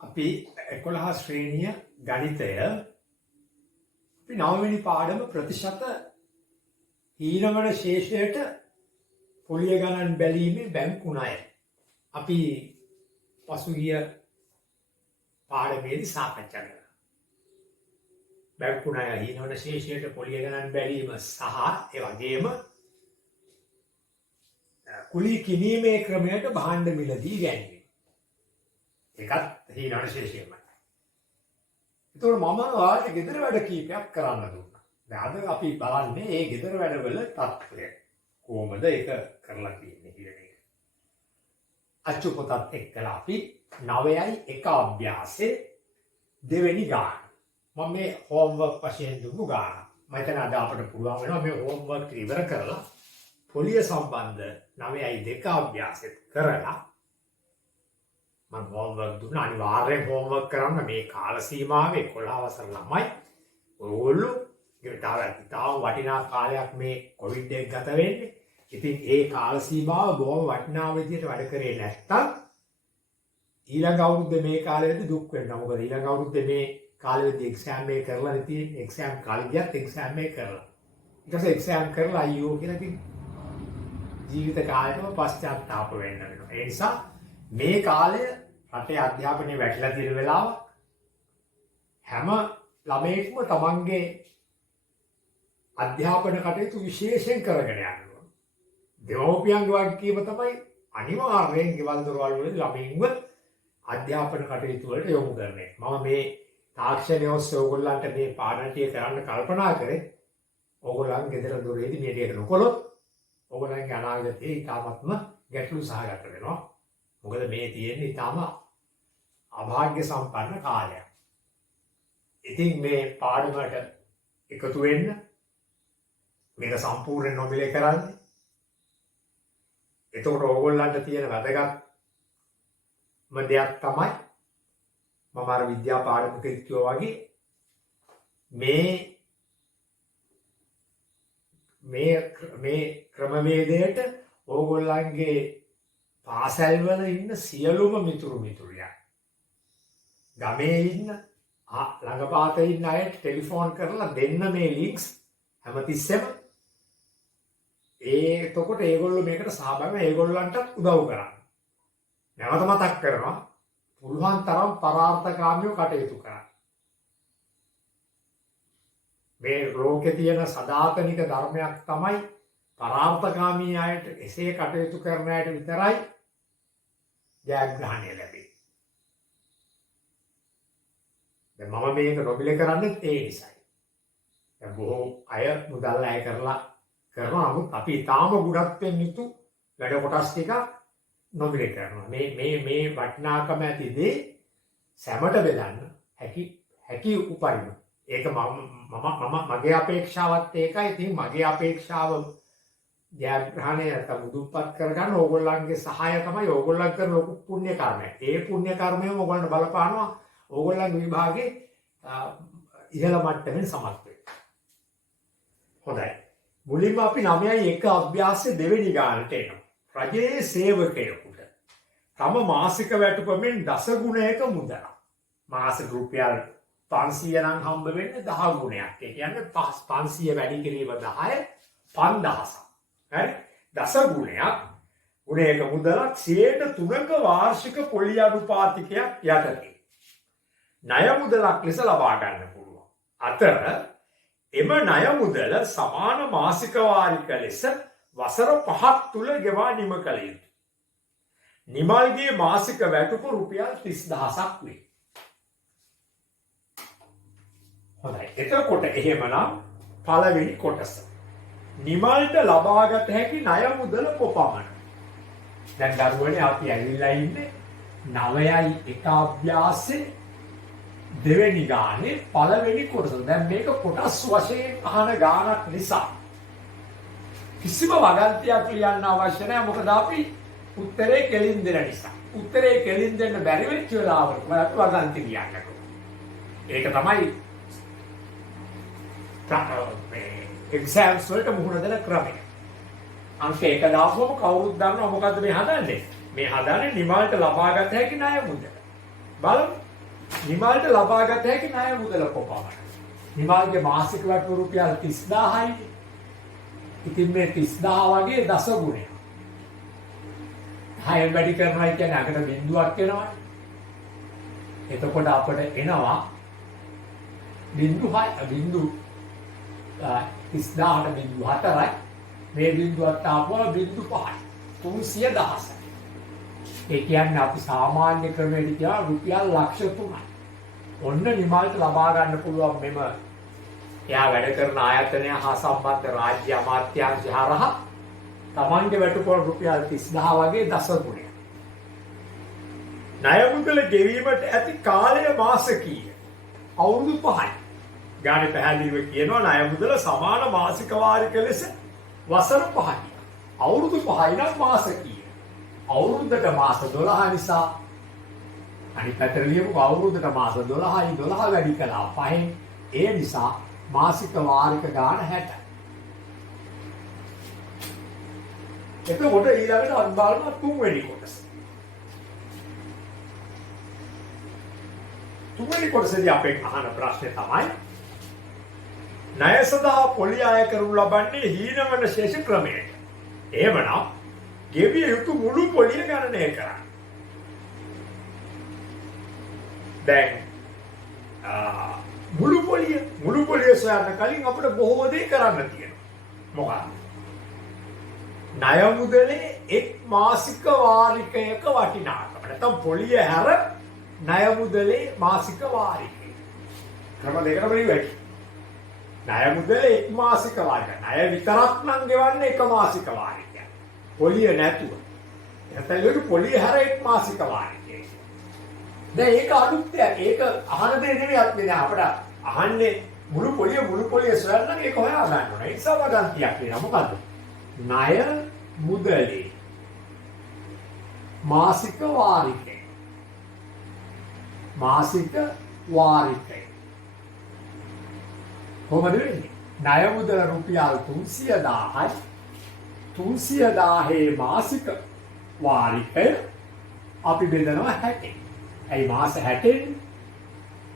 අපි 11 ශ්‍රේණිය ගණිතය අපි 9 වෙනි පාඩම ප්‍රතිශත හීනවන ශේෂයට පොලිය ගණන් බැලීමේ බැංකු ණය අපි පසුගිය පාඩමේදී සාකච්ඡා කළා. බැංකු ණය හීනවන ශේෂයට පොලිය ගණන් බැලීම සහ ඒ වගේම කුලී කිනීමේ ක්‍රමයට භාණ්ඩ මිලදී ගැනීම. ඒකත් හීනවන ශේෂයමයි. ඒතකොට මම ඔයාලට ගෙදර වැඩ කීපයක් කරන්න දුන්නා. දැන් අද අපි බලන්නේ මේ ගෙදර වැඩවල තත්ත්වය. කොහොමද ඒක කරලා තියෙන්නේ කියන එක. අච්චු පොතත් එක්කලා අපි 9යි 1 අභ්‍යාසයේ දෙවෙනි ගාන. මම මේ හෝම්වර්ක් වශයෙන් දුන්නු ගාන. මම හිතන අද අපිට පුළුවන් වෙනවා මේ හෝම්වර්ක් ඉවර කරලා පොලිය සම්බන්ධ 9යි 2 අභ්‍යාසෙත් කරලා මම හෝම්වර්ක් දුන්නා. අනිවාර්යෙන් හෝම්වර්ක් කරන්න මේ කාල සීමාවේ 11 වසර ළමයි ඔයගොල්ලෝ තාම වටිනා කාලයක් මේ කොවිඩ් එක ගත වෙන්නේ. ඉතින් ඒ කාල සීමාව බොහොම වටිනා විදිහට වැඩ කරේ නැත්තම් ඊළඟ අවුරුද්දේ මේ කාලෙදී දුක් වෙනවා. මොකද ඊළඟ අවුරුද්දේ මේ කාලෙදී එක්සෑම් එක කරලා නැති එක්සෑම් කාලේ ගියත් එක්සෑම් එක කරලා. ඊට පස්සේ එක්සෑම් කරලා අයියෝ කියලා ඉතින් ජීවිත කාලෙම පශ්චාත්තාප වෙන්න වෙනවා. ඒ නිසා මේ කාලය රටේ අධ්‍යාපනයේ වැටලා තියෙන වෙලාව හැම ළමයෙක්ම තමන්ගේ අධ්‍යාපන කටයුතු විශේෂයෙන් කරගෙන යන්න ඕන. දෙමව්පියන්ගේ වගකීම තමයි අනිවාර්යෙන් ගෙවල් දොරවල් වල ළමයින්ව අධ්‍යාපන කටයුතු වලට යොමු කරන්නේ. මම මේ තාක්ෂණය ඔස්සේ ඕගොල්ලන්ට මේ පාඩම් ටික කරන්න කල්පනා කරේ ඕගොල්ලන් ගෙදර දොරේදී මේ ටික නොකළොත් ඕගොල්ලන්ගේ අනාගතේ ඉතාමත්ම ගැටලු සහගත වෙනවා. මොකද මේ තියෙන්නේ ඉතාම අභාග්‍ය සම්පන්න කාලයක්. ඉතින් මේ පාඩමට එකතු වෙන්න මේක සම්පූර්ණ නොමිලේ කරන්න. එතකොට ඕගොල්ලන්ට තියෙන වැදගත්ම දෙයක් තමයි මම අර විද්‍යා පාඩමක කිව්වා වගේ මේ ක්‍රමවේදයට ඕගොල්ලන්ගේ පාසල්වල ඉන්න සියලුම මිතුරියන් ගමේ ඉන්න ළඟපාත ඉන්න අයට ටෙලිෆෝන් කරලා දෙන්න මේ ලින්ක්ස් හැමතිස්සෙම එතකොට ඒගොල්ලෝ මේකට සහභාගී වෙලා ඒගොල්ලන්ට උදව් කරන්න. නැවත මතක් කරනවා පුළුවන් තරම් පරාර්ථකාමීව කටයුතු කරන්න. මේ ලෝකේ තියෙන සදාතනික ධර්මයක් තමයි පරාර්ථකාමී අයට එසේ කටයුතු කරන අයට විතරයි ජයග්‍රහණය ලැබෙන්නේ. දැන් මම මේක නොමිලේ කරන්නේ ඒ නිසායි. දැන් බොහෝ අය මුදල් අය කරනවා. නමුත් අපි තාම ගුණත්වෙන් යුතු වැඩ කොටස් ටික නොමිලේ කරනවා. මේ වටිනාකම ඇති දේ සැමට බෙදන්න හැකි උපරිම. ඒක මගේ අපේක්ෂාවත් ඒකයි. ඉතින් මගේ අපේක්ෂාව ජයග්‍රහණය නැත්නම් මුදුන්පත් කරගන්න ඕගොල්ලන්ගේ සහාය තමයි ඕගොල්ලන් කරන ලොකු පුණ්‍ය කර්මය. ඒ පුණ්‍ය කර්මයම ඕගොල්ලන්ට බලපානවා ඕගොල්ලන්ගේ විභාගේ ඉහළ මට්ටමින් සමත් වෙන්න. හොඳයි. මුලින්ම අපි 9යි 1 අභ්‍යාසයේ දෙවෙනි ගානට එනවා. රජයේ සේවකයෙකුට තම මාසික වැටුපෙන් දස ගුණයක මුදල. මාසික රුපියල් 500 නම් හම්බ වෙන්නේ 10 ගුණයක්. ඒ කියන්නේ 500 වැඩි කිරීම 10 5000. හරි? දස ගුණයක මුදලක් 3% වාර්ෂික පොලි අනුපාතිකයක් යටතේ ණය මුදලක් ලෙස ලබා ගන්න පුළුවන්. අතර එම ණය මුදල සමාන මාසික වාරික ලෙස වසර 5ක් තුල ගෙවා නිම කළ යුතුයි. නිමල්ගේ මාසික වැටුප රුපියල් 30000ක් වේ. හොඳයි. එතකොට එහෙමනම් පළවෙනි කොටස. නිමල්ට ලබාගත හැකි ණය මුදල කොපමණ? දැන් දරුවනේ අපි ඇවිල්ලා ඉන්නේ 9යි 1 අභ්‍යාසයේ දෙවෙනි ගානේ පළවෙනි කොටස. දැන් මේක කොටස් වශයෙන් අහන ගානක් නිසා කිසිම වගන්තියක් ලියන්න අවශ්‍ය නැහැ. මොකද අපි උත්තරේ කෙලින් දෙන නිසා. උත්තරේ කෙලින් දෙන්න බැරි වෙච්ච වෙලාවට ඔයාලට වගන්ති ලියන්න ඕනේ. ඒක තමයි එක්සෑම්ස් වලට මුහුණ දෙන ක්‍රමය. අංක 1 දාපුවම කවුරුත් දන්නවා මොකද්ද මේ හදන්නේ. මේ හදන්නේ නිමල්ට ලබාගත හැකි ණය මුදල. බලමු. නිමල්ට ලබාගත හැකි ණය මුදල කොපමණයි? නිමල්ගේ මාසික වටුව රුපියල් 30000යි. ඉතින් මේ 30000 වගේ දස ගුණයක්. 6 වැඩි කරනවා කියන්නේ අකට බිඳුවක් එනවා. එතකොට අපිට එනවා බිඳු 30000ට බිඳු 4යි. මේ බිඳුවත් ආපුවා බිඳු 5යි. 310යි. ඒ කියන්නේ අපි සාමාන්‍ය ක්‍රමයකට කියන රුපියල් ලක්ෂ 3යි. ඔන්න නිමල්ට ලබා ගන්න පුළුවන් මෙම එයා වැඩ කරන ආයතනය හා සම්බන්ධ රාජ්‍ය අමාත්‍යාංශය හරහා තමන්ගේ වැටුපොළ රුපියල් 30000 වගේ දස ගුණයක්. ණය මුදල ගෙවීමට ඇති කාලය මාස කීය? අවුරුදු 5යි. ගානේ පැහැදිලිව කියනවා ණය මුදල සමාන මාසික වාරික ලෙස වසර 5යි. අවුරුදු 5යි නම් මාස කීය? අවුරුද්දට මාස 12 නිසා අනිත් පැත්තට ලියමු අවුරුද්දට මාස 12යි 12 වැඩි කළා 5න් ඒ නිසා මාසික වාරික ගාන 60. එතකොට ඊළඟට අපි බලමු තුන්වෙනි කොටස. තුන්වෙනි කොටසේදී අපෙන් අහන ප්‍රශ්නේ තමයි ණය සඳහා පොලි අය කරනු ලබන්නේ හීනවන ශේෂ ක්‍රමයට. එහෙමනම් ගෙවිය යුතු මුළු පොලිය ගණනය කරන්න. දැන් මුළු පොලිය සොයන්න කලින් අපිට බොහෝ දේ කරන්න තියෙනවා. මොකක්ද? ණය මුදලේ එක් මාසික වාරිකයක වටිනාකම. නැත්නම් පොලිය හැර ණය මුදලේ මාසික වාරිකය. ක්‍රම දෙකකට වෙයි. ණය මුදලේ එක් මාසික වාරිකය. ණය විතරක් නම් ගෙවන්නේ එක මාසික වාරිකය. පොලිය නැතුව. එතකොට පොලිය හැර එක් මාසික වාරිකය. දැන් ඒක අලුත් දෙයක්. ඒක අහන දේ නෙවෙයි අපිට අපිට අහන්නේ මුළු පොලිය සොයන්න ඒක හොයා ගන්න ඕනේ. ඒ නිසා වදන්තියක් වෙනවා. මොකද්ද? ණය මුදලේ මාසික වාරිකය. මාසික වාරිකය. කොහොමද වෙන්නේ? ණය මුදල රුපියල් 300,000යි. 300,000 මාසික වාරිකය අපි බෙදනවා 60. ඇයි මාස 60න්?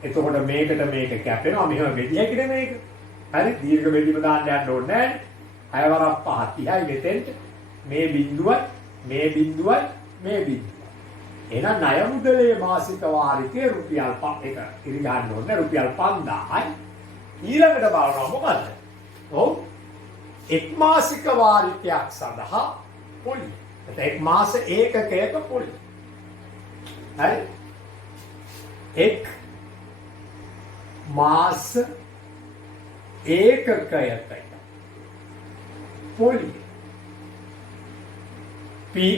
එතකොට මේකට මේක කැපෙනවා. මෙහෙම බෙදිය හැකිද මේක? හරි දීර්ඝ බෙදීම දාන්න යන්න ඕනේ නැහැ. 6 වරක් 5 30යි මෙතෙන්ට. මේ බිඳුවයි මේ බිඳුවයි මේ බිඳුවයි. එහෙනම් ණය මුදලේ මාසික වාරිකේ රුපියල් 5 එක ඉරි ගන්න ඕනේ රුපියල් 5000යි. ඊළඟට බලනවා මොකද්ද? ඔව් එක් මාසික වාරිකයක් සඳහා පොලිය. එක් මාස ඒකකයක පොලිය. හරි එක් මාස ඒකකයක පොලිය.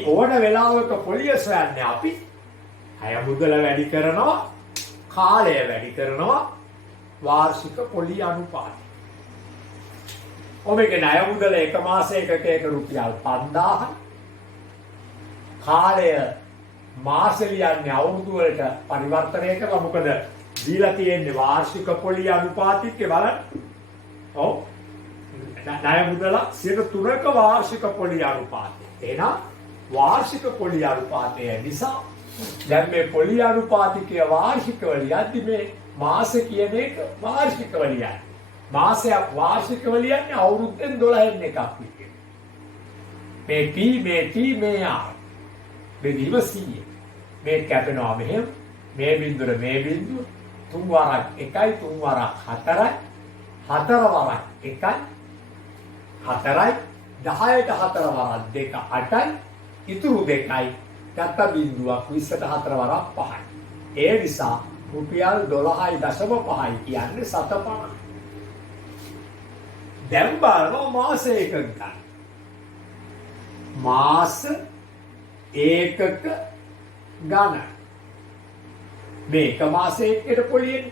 ඕන වෙලාවක පොලිය සොයන්නේ අපි අය මුදල වැඩි කරනවා, කාලය වැඩි කරනවා, වාර්ෂික පොලිය අනුපාතය. ඔබගේ ණය මුදල එක මාසයකක රුපියල් 5000යි. කාලය මාස ලියන්නේ අවුරුදු වලට පරිවර්තනය කරලා මොකද දීලා තියෙන්නේ වාර්ෂික පොලිය අනුපාතික බලන්න. ඔව්. ණය මුදල 3% වාර්ෂික පොලිය අනුපාතය. එහෙනම් වාර්ෂික පොලිය අනුපාතය නිසා දැන් මේ පොලිය අනුපාතිකය වාර්ෂිකව ලියද්දි මේ මාස කියන එක වාර්ෂිකව ලියන්නේ. මාසයක් වාර්ෂිකව ලියන්නේ අවුරුද්දෙන් 12න් එකක් විදියට. මේ P මේ T මේ R බෙදීම 100. මේ කැපෙනවා මෙහෙම. මේ බිඳුර මේ බිඳුව 3 වරක් 1යි 3 වරක් 4යි 4 වරක් 1යි 4යි 10ට 4 වරක් 2 8යි ඉතුරු 2යි ගත්ත බිඳුවක් 20ට 4 වරක් 5යි. ඒ නිසා රුපියල් 12.5යි කියන්නේ 750. දැන් බලනවා මාස ඒකක ගන්න. මාස ඒකක ගණන. මේක මාස ඒකකට පොලියෙන්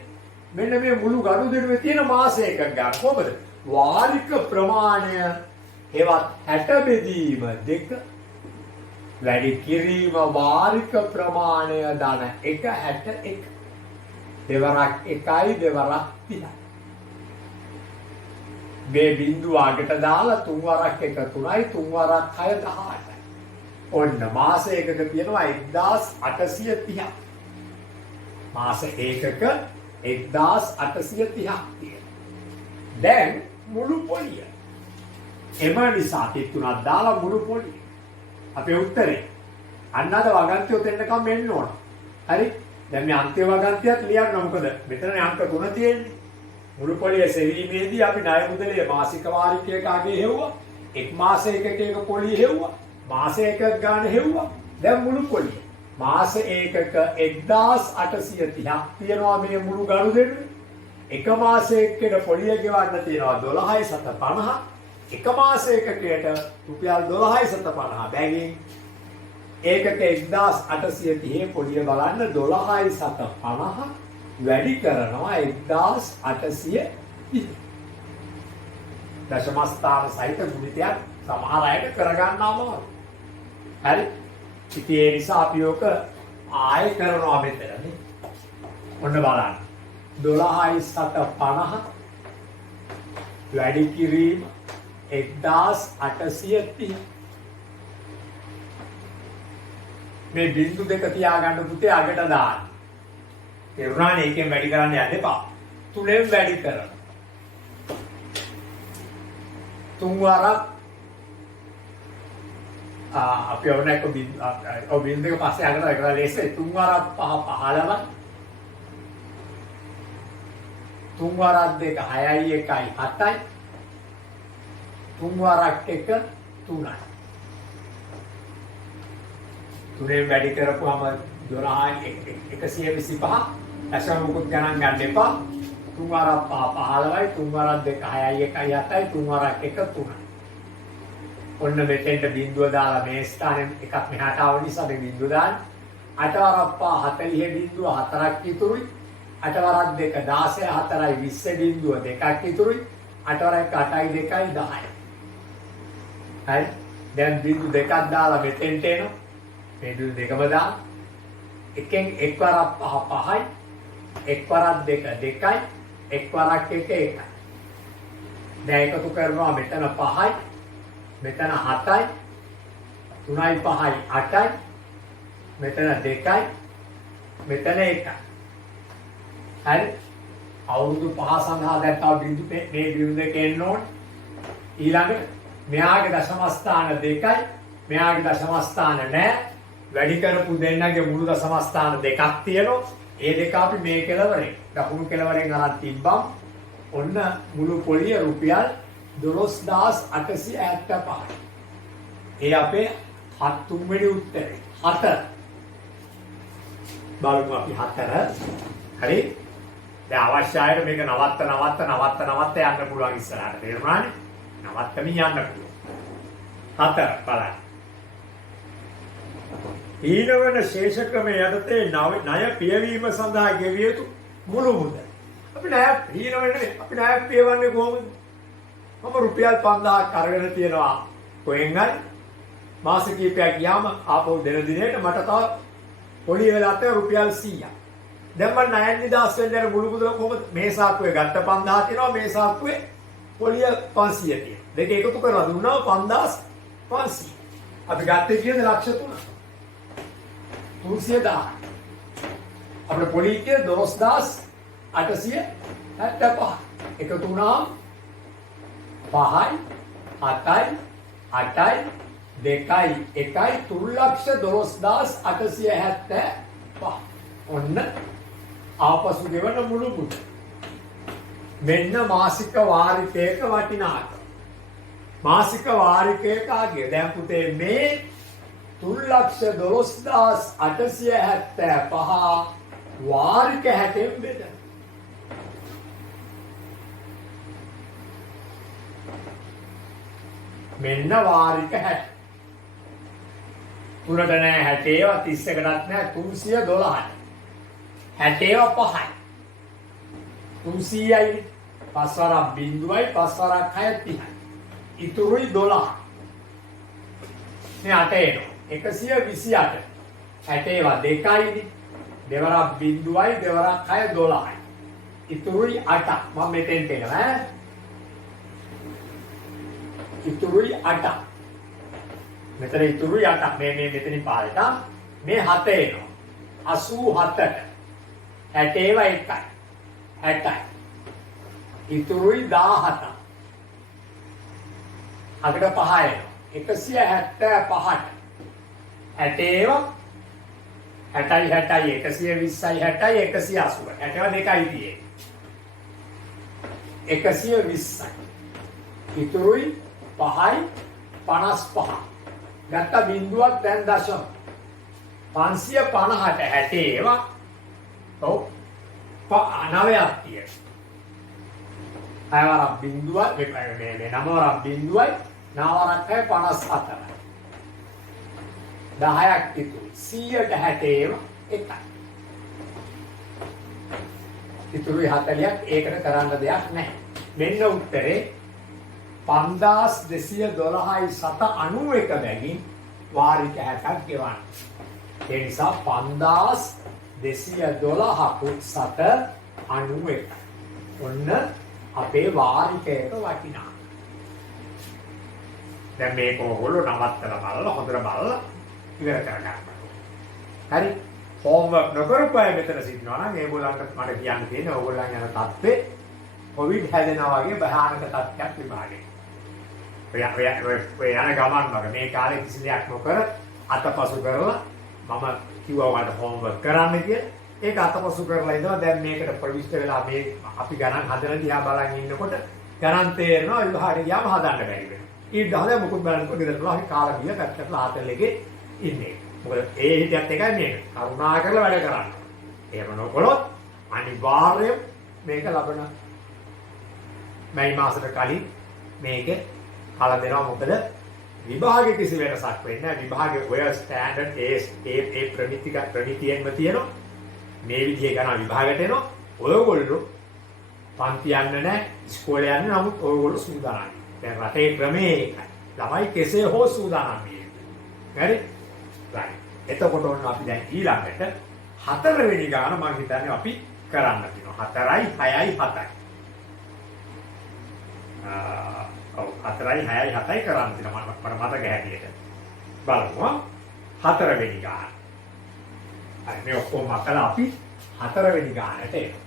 මෙන්න මේ මුළු ගනුදෙනුවේ තියෙන මාස ඒකක ගන්න. කොහොමද? වාරික ප්‍රමාණය හෙවත් 60 බෙදීම 2 වැඩි කිරීම වාරික ප්‍රමාණය දන 161 දෙවරක් 1යි දෙවරක් 30යි. මේ බිඳුව අගට දාලා 3 වරක් 1 3යි 3 වරක් 6 18යි. ඔන්න මාස එකක තියෙනවා 1830ක්. මාස ඒකක 1830ක් තියෙනවා. දැන් මුළු පොලිය. එම නිසා 33ක් දාලා මුළු පොලිය. අපේ උත්තරේ. අන්න අද වගන්තියොත් එන්නකම් මෙන්න ඕන. හරි? දැන් මේ අන්තිම වගන්තියත් ලියන්න මොකද? මෙතන අංක 3 තියෙන්නේ. මුළු පොලිය සෙවීමේදී අපි ණය මුදලේ මාසික වාරිකයක අගේ හෙව්වා. එක් මාසයක එක පොලිය හෙව්වා. මාසයක ගාන හෙව්වා. දැන් මුළු පොලිය. මාස ඒකක 1830ක් තියෙනවා මේ මුළු ගනුදෙනු. එක මාසයකට පොලිය ගෙවන්න තියෙනවා 12750. එක මාසයකට රුපියල් 12750. බැගින් ඒකක 1830 පොලිය බලන්න 12750 වැඩි කරනවා 1830. දශමස්ථාන සහිත ගුණිතයක් සමහර අයට කරගන්න අමාරුයි. හරි? ඉතින් ඒ නිසා අපි ඔක ආයෙ කරනවා මෙතනනේ. ඔන්න බලන්න. 12750 වැඩි කිරීම 1830. මේ බිංදු දෙක තියාගන්න පුතේ අගට දාන්න. තේරුණානේ? එකෙන් වැඩි කරන්න යන්න එපා. තුනෙන් වැඩි කරන්න. තුන් වරක් අපි ඔන්න එක බිංදු දෙක පස්සේ අගට එකලා ලේසි. තුන් වරක් 5 15. තුන් වරක් දෙක 6යි 1යි 7යි. තුන් වරක් එක 3යි. තුනෙන් වැඩි කරපුවම 12යි 125. දශම මුකුත් ගණන් ගන්න එපා. තුන් වරක් 5 15යි. තුන් වරක් දෙක 6යි 1යි 7යි. තුන් වරක් එක 3යි. ඔන්න මෙතෙන්ට බිංදුව දාලා මේ ස්ථානෙන් එකක් මෙහාට ආව නිසා මේ බිංදුව දාන්න. 8 වරක් 5 40 බිංදුව 4ක් ඉතුරුයි. 8 වරක් දෙක 16 4යි 20 බිංදුව 2ක් ඉතුරුයි. 8 වරක් 8යි 2යි 10යි. හරි? දැන් බිංදු දෙකක් දාලා මෙතෙන්ට එනවා. මේ බිංදු දෙකම දාන්න. එකෙන් එක් වරක් 5 5යි. එක් වරක් දෙක 2යි. එක් වරක් 1 1යි. දැන් එකතු කරනවා මෙතන 5යි. මෙතන 7යි 3යි 5යි 8යි මෙතන 2යි මෙතන 1යි. හරි? අවුරුදු 5 සඳහා දැන් තව බිංදු මේ බිංදු දෙක එන්න ඕනේ. ඊළඟට මෙයාගේ දශම ස්ථාන 2යි මෙයාගේ දශම ස්ථාන නැහැ. වැඩි කරපු දෙන්නගේ මුළු දශම ස්ථාන 2ක් තියෙනවා. ඒ දෙක අපි මේ කෙලවරේ දකුණු කෙලවරෙන් අරන් තිබ්බම් ඔන්න මුළු පොලිය රුපියල් 12875. ඒ අපේ 7 වෙනි උත්තරේ. 4. බලමු අපි 4. හරි? දැන් අවශ්‍ය අයට මේක නවත්ත යන්න පුළුවන් ඉස්සරහට. තේරුණානේ? නවත්තමින් යන්න පුළුවන්. 4 බලන්න. ඊළවන ශේෂ ක්‍රමයේ යටතේ ණය පියවීම සඳහා ගෙවිය යුතු මුළු මුදල. අපි ණය පියවන්නේ කොහොමද? මම රුපියල් 5000ක් අරගෙන තියනවා කොහෙන් හරි මාස කිහිපයක් ගියාම ආපහු දෙන දිනේට මට තව පොලිය වෙලා තියෙන රුපියල් 100ක්. දැන් මම ණයෙන් නිදහස් වෙන්න යන මුළු මුදල කොහොමද? මේ සාක්කුවේ ගත්ත 5000 තියෙනවා මේ සාක්කුවේ පොලිය 500 තියෙනවා. දෙක එකතු කරලා දුන්නා 5500. අපි ගත්තේ කීයද? ලක්ෂ 3. 310. අපේ පොලිය කියේ 12875. එකතු වුණාම 5යි 7යි 8යි 2යි 1යි 312875. ඔන්න ආපසු ගෙවන මුළු මුදල. මෙන්න මාසික වාරිකයක වටිනාකම. මාසික වාරිකයක ආගේ දැන් පුතේ මේ 312875 වාරික 60න් බෙදන්න. මෙන්න වාරික 60. තුනට නෑ 60ව 31කටත් නෑ 312යි. 60ව 5යි. 300යි 5 වරක් බිංදුවයි 5 වරක් 6 30යි. ඉතුරුයි 12. මේ 8 එනවා. 128. 60ව 2යිනේ. දෙවරක් බිංදුවයි දෙවරක් 6 12යි. ඉතුරුයි 8ක්. මම මෙතෙන්ට එනවා ඈ. ඉතුරුයි 8ක්. මෙතන ඉතුරුයි 8ක්. මේ මෙතනින් පාරට මේ 7 එනවා. 87ට 60 එකයි. 60යි. ඉතුරුයි 17. අගට 5 එනවා. 175ට. 60 60යි 120යි 60යි 180. 60 දෙකයි තියෙන්නේ. 120යි. ඉතුරුයි 5යි 55. ගත්ත බිඳුවක් දැන් දශම 550ට 60 ඔව් 9ක් තියෙනවා. අයවරක් බිඳුවක් මේ නමවරක් බිඳුවයි 9වරක් 54යි. 10ක් ඉතුරු 100ට 60 එකයි. ඉතුරුයි 40ක් ඒකට කරන්න දෙයක් නැහැ. මෙන්න උත්තරේ 5212යි 791 බැගින් වාරික 60ක් ගෙවන්න. ඒ නිසා 5212කුත් 791. ඔන්න අපේ වාරිකයක වටිනා. දැන් මේක ඕගොල්ලෝ නවත්තලා බලලා හොඳට බලලා ඉවර කරගන්න. හරි. හෝම්වර්ක් නොකරපු අය මෙතන සිටිනවා නම් ඒගොල්ලන්ට මට කියන්න තියෙන්නේ ඕගොල්ලන් යන තත්ත්වේ කොවිඩ් හැදෙනවා වගේ භයානක තත්ත්වයක් විභාගයේ. ඔය යන ගමන් වගේ මේ කාලේ කිසි දෙයක් නොකර අතපසු කරලා මම කිව්වා ඔයාලට හෝම්වර්ක් කරන්න කියලා. ඒක අතපසු කරලා ඉඳලා දැන් මේකට ප්‍රවිෂ්ඨ වෙලා මේ අපි ගණන් හදන දිහා බලන් ඉන්නකොට ගණන් තේරෙනවා විභාගෙ ගියාම හදන්න බැරි වෙනවා. ඊට හදලා මොකද බලන්නකො ගෙදරලා අපි කාලා ගිහලා පැත්තට ආතල්ලේගේ ඉන්නේ. මොකද ඒ හිතයත් එකයි මේක. කරුණා කරලා වැඩ කරන්න. එහෙම නොකළොත් අනිවාර්යයෙන් මේක ලබන මැයි මාසෙට කලින් මේක කල දෙනවා. මොකද විභාගෙ කිසි වෙනසක් වෙන්නේ නැහැ. විභාගෙ ඔය ස්ටෑන්ඩඩ් ඒ ප්‍රමිතියෙන්ම තියෙනවා. මේ විදිහේ ගණන් විභාගයට එනවා. ඔයගොල්ලෝ පන්ති යන්නේ නැහැ, ඉස්කෝලේ යන්නේ. නමුත් ඔයගොල්ලෝ සූදානම්. දැන් රටේ ක්‍රමේ එකයි. ළමයි කෙසේ හෝ සූදානම් වෙන්නේ. හරි? right. එතකොට ඔන්න අපි දැන් ඊළඟට 4 වෙනි ගාන මම හිතන්නේ අපි කරන්න තියෙනවා. 4යි 6යි 7යි. 4යි 6යි 7යි කරන්න තියෙනවා. මට මතක හැටියට. බලමු. 4 වෙනි ගාන. මේ ඔක්කොම අකලා අපි 4 වෙනි ගානට එනවා.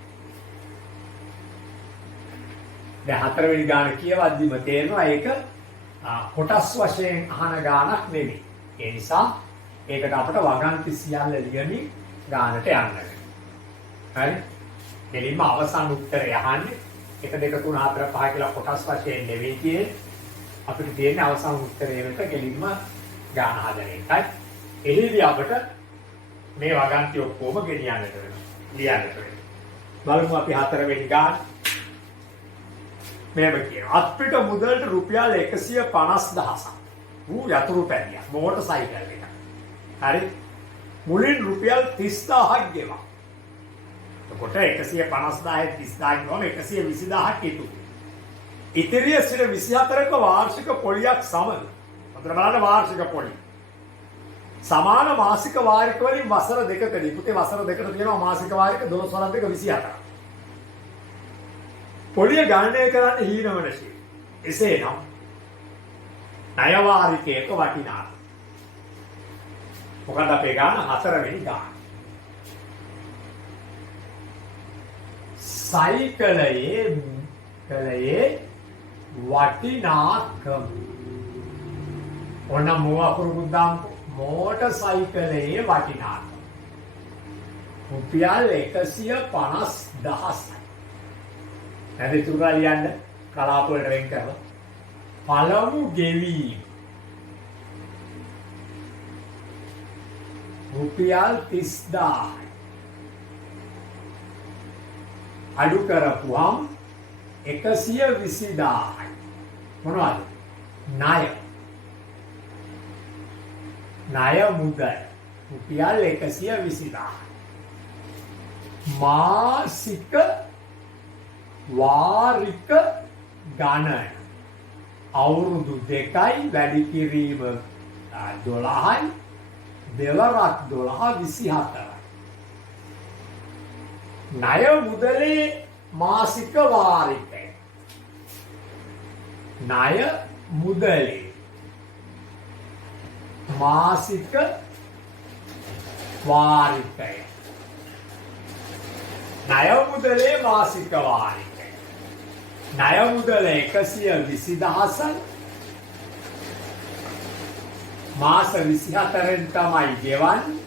දැන් 4 වෙනි ගාන කියවද්දිම තේරෙනවා ඒක කොටස් වශයෙන් අහන ගානක් නෙමෙයි. ඒ නිසා ඒකට අපිට වගන්ති සියල්ල ලියමින් ගානට යන්න වෙනවා. හරි? දෙලින්ම අවසන් උත්තරය අහන්නේ 1 2 3 4 5 කියලා කොටස් වශයෙන් නෙවෙයි කියන්නේ. අපිට තියෙන්නේ අවසන් උත්තරය වෙත දෙලින්ම ගාන හදන එකයි. එහිදී අපිට මේ වගන්ති ඔක්කොම ගෙනියන්නට වෙනවා. ලියන්නට වෙනවා. බලමු අපි 4 වෙනි ගාන. මේව කියනවා. අපිට මුදලට රුපියල් 150,000ක්. ඌ යතුරු පැදියා. මෝටර් සයිකල් එක. හරි. මුලින් රුපියල් 30,000ක් ගෙවා. එතකොට 150,000 30,000 ගාම 120,000ක් ඉතුරු. ඉතිරිය සිට 24ක වාර්ෂික පොලියක් සමග. අතන බලන්න වාර්ෂික පොලිය. සමාන මාසික වාරික වලින් වසර දෙකකදී පුතේ වසර දෙකට තියෙනවා මාසික වාරික 12 වරක් දෙක 24ක්. පොලිය ගණනය කරන්න හීනවන ශී. එසේනම් ණය වාරිකයක වටිනාකම. මොකද අපේ ගාන 4 වෙනි ගාන. සයිකලයේ වටිනාකම. ඔන්න මොවකුරු බුද්ධම් මෝටර් සයිකලයේ වටිනාකම. රුපියල් 150,000. නැති තුරා ලියන්න කලාප වලට වෙන් කරලා. පළමු ගෙවීම රුපියල් 30,000. අඩු කරපුවම් 120,000. මොනවද? ණය. ණය මුදල් රුපියල් 120,000. මාසික වාරික ගණන අවුරුදු 2යි වැඩි කිරීම 12යි දෙවරක් 12 24යි. ණය මුදලේ මාසික වාරිකය. ණය මුදලේ මාසික වාරිකය. ණය මුදලේ මාසික වාරිකය. ණය මුදල 120,000යි. මාස 24න් තමයි ගෙවන්නේ.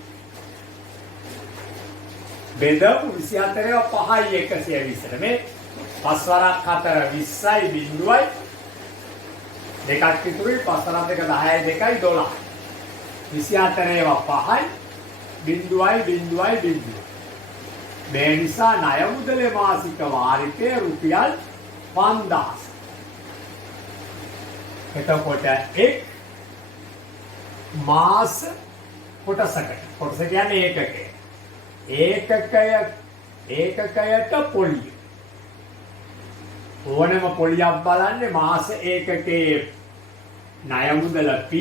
බෙදමු 24 5යි 120ට. මේ 5 වරක් 4 20යි බිඳුවයි. දෙකක් ඉතුරුයි 5 වරක් 2 10යි 2යි 12. 24 5යි බිඳුවයි බිඳුවයි බිඳුවයි. මේ නිසා ණය මුදලේ මාසික වාරිකය රුපියල් 5000. එතකොට එක් මාස කොටසකට. කොටස කියන්නේ ඒකකය. ඒකකයට පොලිය. ඕනම පොලියක් බලන්නේ මාස ඒකකයේ ණය මුදල P,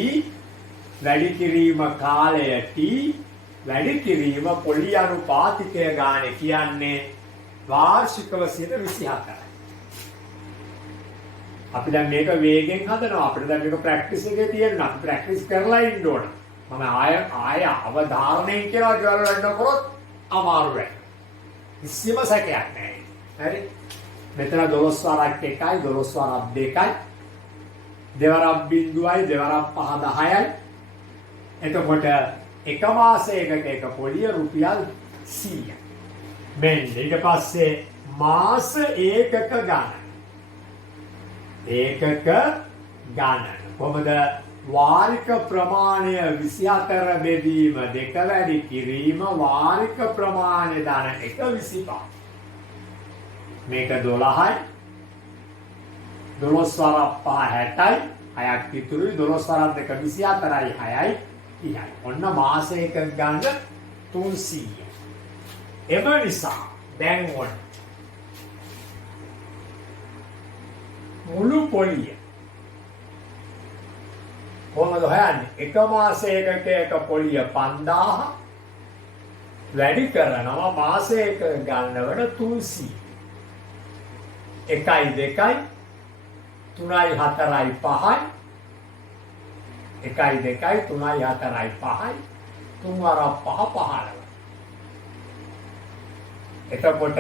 වැඩි කිරීම කාලය T, වැඩි කිරීම පොලි අනුපාතිකය ගාන කියන්නේ වාර්ෂිකව 24යි. අපි දැන් මේක වේගෙන් හදනවා. අපිට දැන් මේක ප්‍රැක්ටිස් එකේ තියෙනවා. අපි ප්‍රැක්ටිස් කරලා ඉන්න ඕන. මම ආය අවධාරණයෙන් කියලා ගෙවල් වලට කරොත් අමාරු වෙයි. කිසිම සැකයක් නැහැ. හරි. මෙතන 12 වරක් 1යි 12 වරක් 2යි. දෙවරක් බිඳුවයි දෙවරක් 5 10යි. එතකොට එක මාසයකට එක පොලිය රුපියල් 100යි. මෙන්න ඊට පස්සේ මාස ඒකක ගණන. ඒකක ගණන. කොහොමද වාරික ප්‍රමාණය 24 බෙදීම 2 වැඩි කිරීම වාරික ප්‍රමාණය දාන 1 25. මේක 12යි. 12 වරක් 5 60යි. 6ක් ඉතුරුයි 12 වරක් 2 24යි 6යි 30යි. ඔන්න මාසයක ගන්න 300. එම නිසා දැන් ඔන්න මුළු පොලිය කොහොමද හොයන්නේ? එක මාසයකට එක පොලිය 5000 වැඩි කරනවා මාසයක ගන්නවන 300. 1යි 2යි 3යි 4යි 5යි 1යි 2යි 3යි 4යි 5යි 3 වරක් 5 15. එතකොට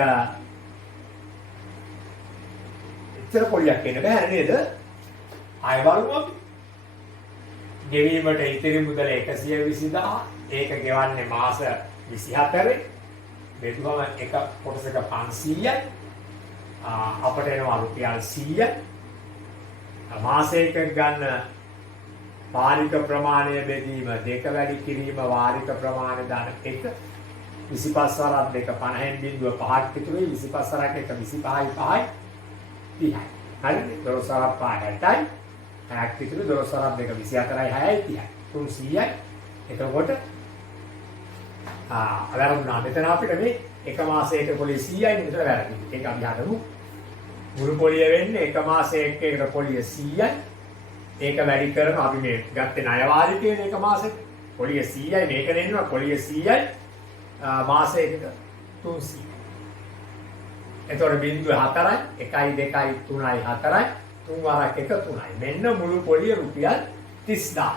එච්චර පොලියක් එන්න බෑ නේද? ආය බලමු අපි. ගෙවීමට ඉතිරි මුදල 120,000. ඒක ගෙවන්නේ මාස 24. බෙදුවම එක කොටසක 500යි. අපට එනවා රුපියල් 100යි. මාසයක ගන්න වාරික ප්‍රමාණය බෙදීම 2 වැඩි කිරීම වාරික ප්‍රමාණය දාන 1 25 වරක් 2 50න් බිඳුව 5ක් ඉතුරුයි 25 වරක් 1 25යි 5යි 30යි. හරිද? 12 වරක් 5 60යි. 6ක් ඉතුරු 12 වරක් 2 24යි 6යි 30යි. 300යි. එතකොට වැරදුනා. මෙතන අපිට මේ එක මාසයක පොලිය 100යි මෙතන වැරදුනේ. ඒක අපි හදමු. මුළු පොලිය වෙන්නේ එක මාසයකට පොලිය 100යි. ඒක වැඩි කරන අපි මේ ගත්තේ ණය වාරිකයනේ එක මාසෙක. පොලිය 100යි මේක නෙන්නවා පොලිය 100යි මාසයකට 300. එතකොට බිඳුව 4යි 1යි 2යි 3යි 4යි 3 වරක් 1 3යි. මෙන්න මුළු පොලිය රුපියල් 30000.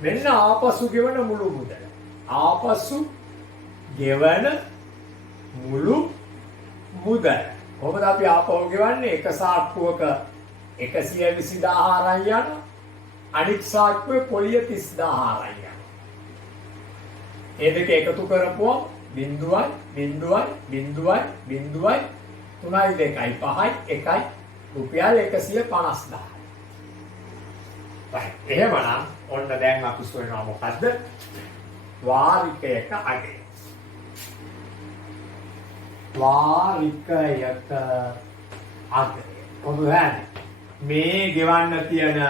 මෙන්න ආපසු ගෙවන මුළු මුදල. ආපසු ගෙවන මුළු මුදල. කොහොමද අපි ආපහු ගෙවන්නේ? එක සාක්කුවක 120,000 අරන් යනවා. අනිත් සාක්කුවේ පොලිය 30,000 අරන් යනවා. ඒ දෙක එකතු කරපුවම බිඳුවයි බිඳුවයි බිඳුවයි බිඳුවයි 3යි 2යි 5යි 1යි රුපියල් 150,000. right. එහෙමනම් ඔන්න දැන් අපි සොයනවා මොකද්ද? වාරිකයක අගය. වාරිකයක අගය. කොහොමද මේ ගෙවන්න තියෙන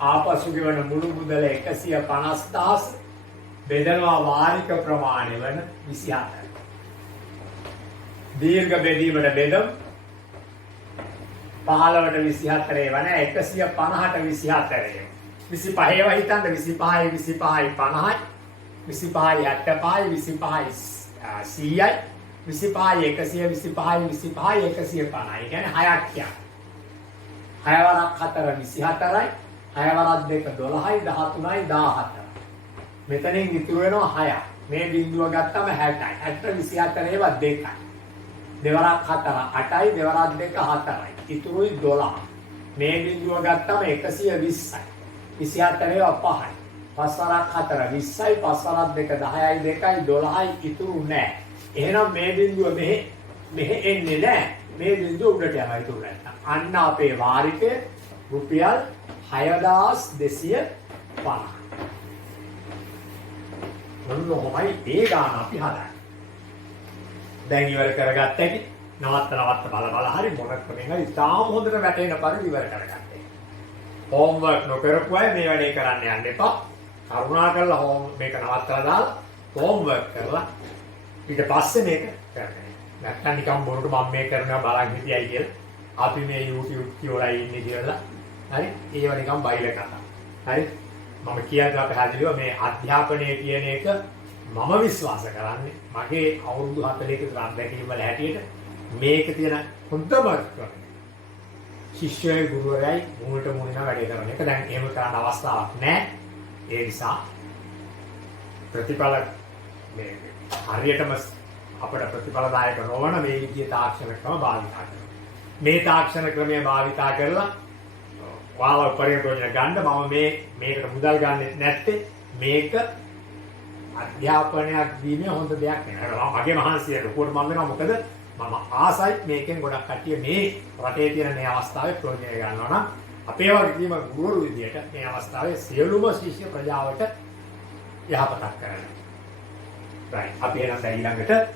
ආපසු ගෙවන මුළු මුදල 150,000 බෙදනවා වාරික ප්‍රමාණය වන 24. දීර්ඝ බෙදීමට බෙදමු 15ට 24 වන 150ට 24. 25 ඒවා හිතන්න 25යි 25යි 50යි 25යි 75යි 25යි 100යි 25යි 125යි 25යි 150යි. කියන්නේ 6ක් කියන්නේ. 6 වරක් 4 24යි 6 වරක් 2 12යි 13යි 14. මෙතනින් ඉතුරු වෙනවා 6ක්. මේ බිඳුව ගත්තම 60යි. 60 24 ඒවා 2යි. දෙවරක් 4 8යි දෙවරක් 2 4යි. ඉතුරුයි 12. මේ බිඳුව ගත්තම 120යි. 24 ඒවා 5යි. 5 වරක් 4 20යි 5 වරක් 2 10යි 2යි 12යි ඉතුරු නැහැ. එහෙනම් මේ බිඳුව මෙහෙ එන්නේ නැහැ. මේ බිඳුව උඩට යනවා ඉතුරු නැත්නම්. අන්න අපේ වාරිකය රුපියල් 6250. මොනෝමයි ඒ ගාන අපි හදන්නේ. දැන් ඉවර කරගත්ත හැකි නවත්ත බල හරි මොන ක්‍රමෙන් හරි තාම හොඳට වැටෙන පරිදි ඉවර කරගන්න. හෝම්වර්ක් නොකරපු අය මේ වැඩේ කරන්න යන්න එපා. කරුණාකරලා මේක නවත්තලා දාලා හෝම්වර්ක් කරලා ඊට පස්සේ මේක කරන්න. නැත්නම් නිකන් බොරුට මම මේ කරනවා බලන් හිටියයි කියලා අපි මේ YouTube කියවලා ඉන්නේ කියලා. හරි? ඒව නිකන් බයිල කතා. හරි? මම කියන්නේ පැහැදිලිව මේ අධ්‍යාපනය කියන එක මම විශ්වාස කරන්නේ මගේ අවුරුදු 40ක විතර අත්දැකීම් වල හැටියට මේක තියෙන හොඳම ක්‍රමය. ශිෂ්‍යයෙක් ගුරුවරයයි මුලට මුලින්ම වැඩේ කරන එක. දැන් එහෙම කරන්න අවස්ථාවක් නැහැ. ඒ නිසා ප්‍රතිඵල මේ හරියටම අපට ප්‍රතිඵලදායක නොවන මේ විදිහේ තාක්ෂණ ක්‍රම භාවිතා කරනවා. මේ තාක්ෂණ ක්‍රමය භාවිතා කරලා ඔයාලා පරිපෝෂණය ගන්න මම මේකට මුදල් ගන්නෙ නැත්තේ මේක අධ්‍යාපනයක් දීමේ හොඳ දෙයක් නෙවෙයි. මගේ මහන්සිය ලොකුවට මම වෙනවා මොකද මම ආසයි මේකෙන් ගොඩක් කට්ටිය මේ රටේ තියෙන මේ අවස්ථාවේ ප්‍රයෝජනය ගන්නවා නම් අපේ වගේම ගුරුවරු විදියට මේ අවස්ථාවේ සියලුම ශිෂ්‍ය ප්‍රජාවට යහපතක් කරන්න. right අපි එනම් දැන්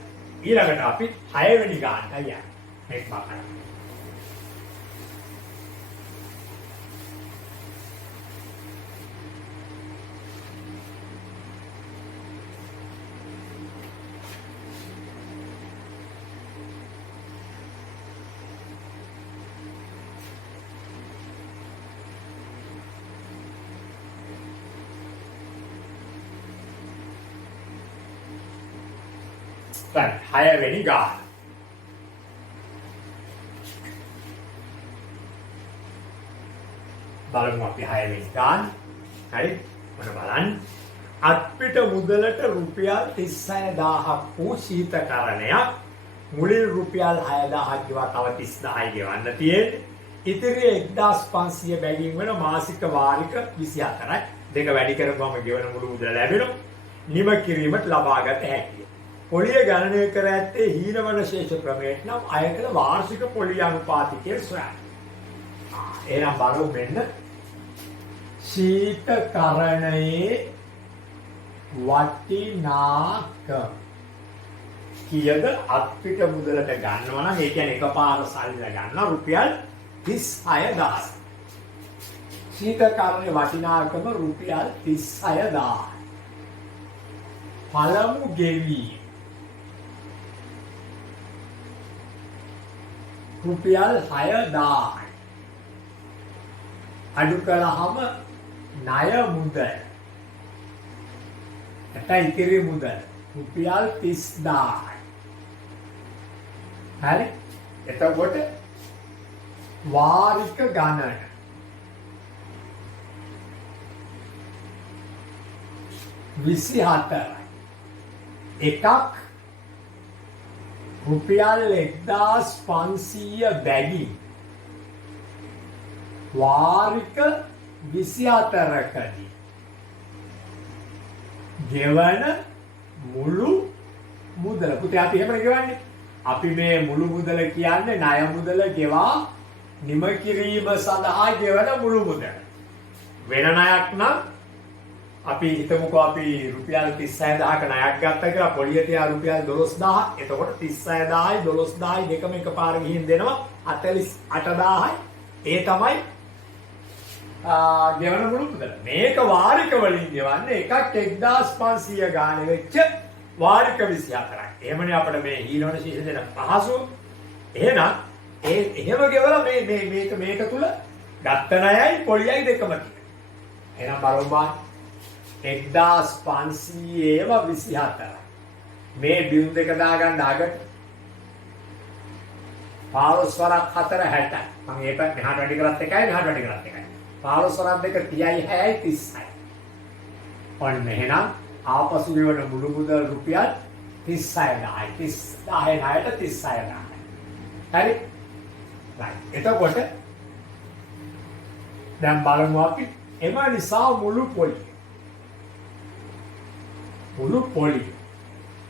ඊළඟට අපි 6 වෙනි ගානට යන්න. මේක බලන්න. දැන් 6 වෙනි ගාන. බලමු අපි 6 වෙනි ගාන. හරි? මොන බලන්න. අත්පිට මුදලට රුපියල් 36000ක් වූ ශීතකරණයක් මුලින් රුපියල් 6000ක් ගෙවා තව 30000යි ගෙවන්න තියෙන්නේ. ඉතිරි 1500 බැගින් වල මාසික වාරික 24යි. දෙක වැඩි කරපුවම ගෙවන මුළු මුදල ලැබෙනවා. නිම කිරීමට ලබාගත හැකියි. පොලිය ගණනය කර ඇත්තේ හීනවන ශේෂ ක්‍රමයට නම් අයකල වාර්ෂික පොලිය අනුපාතිකය සොයන්න. එහෙනම් බලමු මෙන්න ශීතකරණයේ වටිනාකම කීයද අත්පිට මුදලට ගන්නවා නම් ඒ කියන්නේ එකපාර සල්ලි ගන්නවා රුපියල් 36000. ශීතකරණයේ වටිනාකම රුපියල් 36000. පළමු ගෙවීම රුපියල් 6000යි. අඩු කළාම ණය මුදල. නැත්නම් ඉතිරි මුදල රුපියල් 30000යි. හරි? එතකොට වාරික ගණන එකක් රුපියල් 1500 බැගින් වාරික 24කදී ගෙවන මුළු මුදල. පුතේ අපි එහෙම ගෙවන්නේ. අපි මේ මුළු මුදල කියන්නේ ණය මුදල ගෙවා නිම කිරීම සඳහා ගෙවන මුළු මුදල. වෙන ණයක් නම් අපි හිතමුකෝ අපි රුපියල් 36000ක ණයක් ගත්තා කියලා පොලිය තියා රුපියල් 12000. එතකොට 36000යි 12000යි දෙකම එකපාර ගිහින් දෙනවා 48000යි. ඒ තමයි ගෙවන මුළු මුදල. මේක වාරික වලින් ගෙවන්නේ එකක් 1500 ගානේ වෙච්ච වාරික 24ක්. එහෙමනේ අපිට මේ හීනවන ශීර්ෂ දෙන පහසු. එහෙනම් එහෙම ගෙවලා මේක තුල ගත්ත ණයයි පොලියයි දෙකම තියෙනවා. එහෙනම් බලමු 1500ම 24යි. මේ බිඳු දෙක දාගන්න අගට 15 වරක් 4 60යි. මම ඒ පැත්ත මෙහාට වැඩි කරත් එකයි මෙහාට වැඩි කරත් එකයි. 15 වරක් දෙක 30යි 6යි 30යි. ඔන්න එහෙනම් ආපසු ගෙවන මුළු මුදල් රුපියල් 36,000යි 10 ණයට 36,000යි. හරි? right. එතකොට දැන් බලමු අපි එම නිසා මුළු පොලිය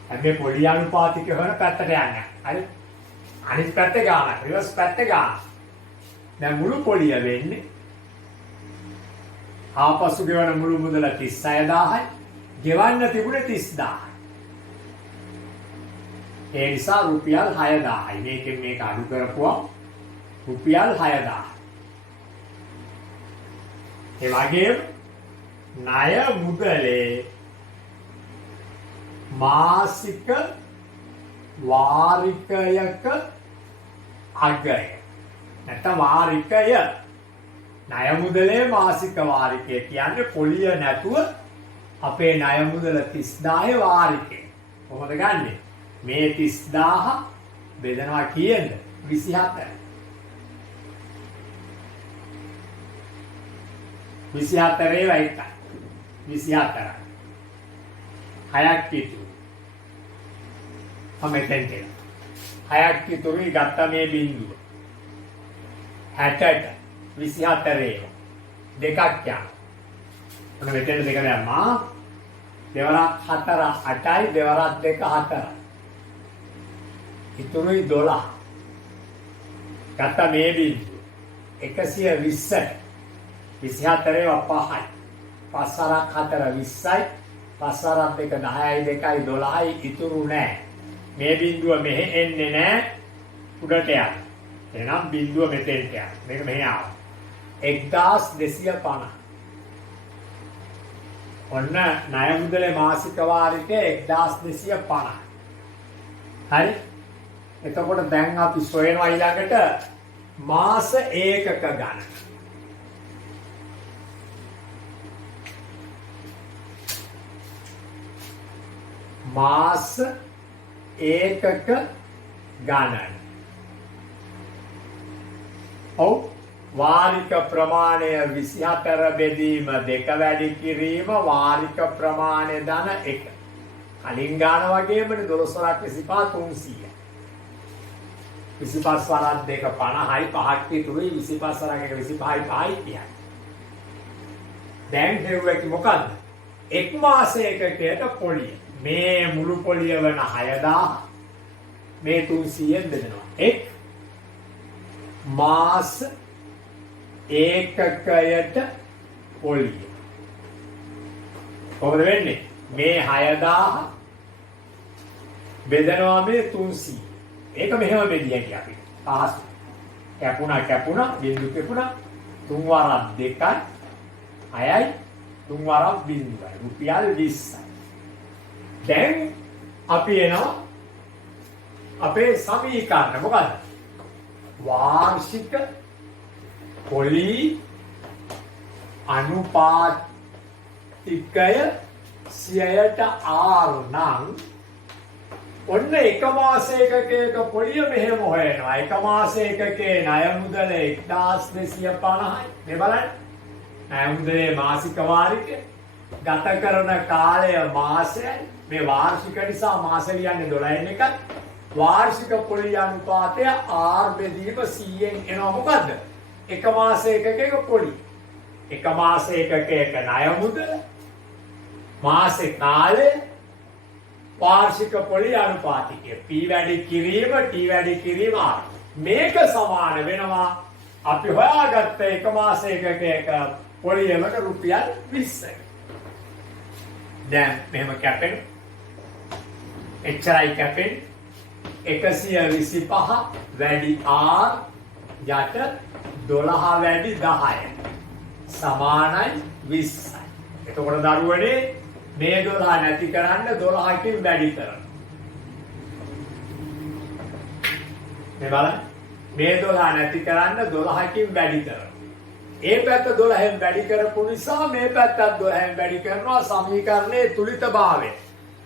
හැබැයි පොලිය අනුපාතික වෙන පැත්තට යන්නේ. හරි? අනිත් පැත්ත ගාන රිවර්ස් පැත්ත ගාන. දැන් මුළු පොලිය වෙන්නේ ආපසු ගෙවන මුළු මුදල 36,000යි. ගෙවන්න තිබුණේ 30,000යි. ඒ නිසා රුපියල් 6,000යි. මේකෙන් මේක අඩු කරපුවා රුපියල් 6,000. ඒ වගේම ණය මුදලේ මාසික වාරිකයක අගය නැත්නම් වාරිකය ණය මුදලේ මාසික වාරිකය කියන්නේ පොලිය නැතුව අපේ ණය මුදල 30,000 වාරිකය. කොහොමද ගන්නෙ? මේ 30,000 බෙදනවා කීයද? 27. 24 ඒවා එකයි. 24. 6ක් ඉතුරු. මෙතෙන්ට 6ක් ඉතුරුයි ගත්ත මේ බිඳුව 60ට 24 ඒවා දෙකක් යනවා. ඔන්න මෙතෙන්ට දෙක දැම්මා. දෙවරක් 4 8යි දෙවරක් 2 4යි. ඉතුරුයි 12. ගත්ත මේ බිඳුව 120ට 24 ඒවා 5යි. 5 4ක් 4 20යි. 5 4ක් 2 10යි 2යි 12යි ඉතුරු නැහැ. මේ බිඳුව මෙහෙ එන්නේ නැහැ උඩට යන්න. එහෙනම් බිඳුව මෙතෙන්ට යන්න. මේක මෙහෙ ආවා. 1250. ඔන්න ණය මුදලේ මාසික වාරිකය 1250. හරි? එතකොට දැන් අපි සොයනවා ඊළඟට මාස ඒකක ගණන. මාස ඒකක ගණන. ඔව් වාරික ප්‍රමාණය 24 බෙදීම 2 වැඩි කිරීම වාරික ප්‍රමාණය ධන 1. කලින් ගාන වගේමනේ 12 වරක් 25 300. 25 වරක් 2 50යි 5ක් ඉතුරුයි 25 වරක් 1 25යි 5යි 30යි. දැන් හෙව්වෙකි මොකද්ද? එක් මාසයකකට පොලිය. මේ මුළු පොලිය වෙන 6,000 මේ 300ෙන් බෙදනවා. එක් මාස ඒකකයට පොලිය. කොහොමද වෙන්නේ? මේ 6,000 බෙදනවා මේ 300. ඒක මෙහෙම බෙදිය හැකියි අපි. පහසු. කැපුණා බිඳු කැපුණා 3 වරක් 2යි 6යි 3 වරක් බිඳුවයි. රුපියල් 20යි. දැන් අපි එනවා අපේ සමීකරණ මොකද්ද? වාර්ෂික පොලි අනුපාතිකය 100ට R නම් ඔන්න එක මාසයකක පොලිය මෙහෙම හොයනවා. එක මාසයකකේ ණය මුදල 1250යි. මේ බලන්න. ණය මුදලේ මාසික වාරිකය ගත කරන කාලය මාසයයි. මේ වාර්ෂික නිසා මාස ලියන්නේ 12න් එකක්. වාර්ෂික පොලිය අනුපාතය R බෙදීම 100න් එනවා මොකද්ද? එක මාසයකක පොලිය. එක මාසයකක ණය මුදල මාසේ කාලය වාර්ෂික පොලිය අනුපාතිකය P වැඩි කිරීම T වැඩි කිරීම R. මේක සමාන වෙනවා අපි හොයාගත්ත එක මාසයකක පොලියකට රුපියල් 20යි. දැන් මෙහෙම කැපෙන එච්චරයි කැපෙන 125 වැඩි R යට 12 වැඩි 10 සමානයි 20යි. එතකොට දරුවනේ මේ 12 නැති කරන්න 12කින් වැඩි කරන්න. මේ බලන්න. මේ 12 නැති කරන්න 12කින් වැඩි කරන්න. ඒ පැත්ත 12න් වැඩි කරපු නිසා මේ පැත්තත් 12න් වැඩි කරනවා සමීකරණයේ තුලිතභාවය.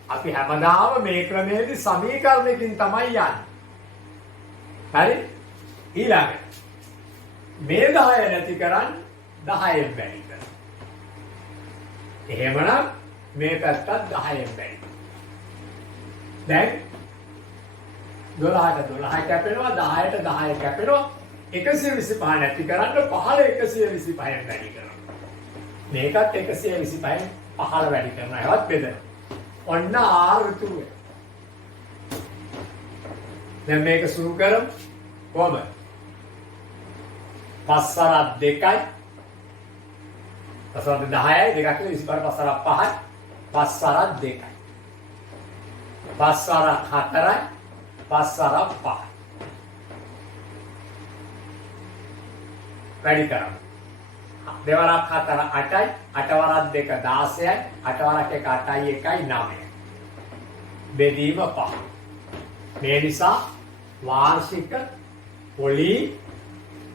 අපි හැමදාම මේ ක්‍රමයේදී සමීකරණයකින් තමයි යන්නේ. හරි? ඊළඟට මේ 10 නැති කරන්න 10න් වැඩි කරන්න. එහෙමනම් මේ පැත්තත් 10න් වැඩි. දැන් 12ට 12 කැපෙනවා 10ට 10 කැපෙනවා 125 නැති කරන්න 15 125න් වැඩි කරනවා. මේකත් 125න් 15 වැඩි කරනවා. ඒවත් බෙදනවා. ඔන්න R ඉතුරු. දැන් මේක සුරු කරමු. කොහොමද? 5 සරක් 2යි. 5 සරක් 10යි. දෙකක් 25 5 සරක් 5යි. 5 සරක් 2යි. 5 සරක් 4යි. 5 සරක් 5යි. වැඩි කරමු. දෙවරක් 4 8යි. 8 වරක් 2 16යි. 8 වරක් 1 8යි 1යි 9යි. බෙදීම 5. මේ නිසා වාර්ෂික පොලි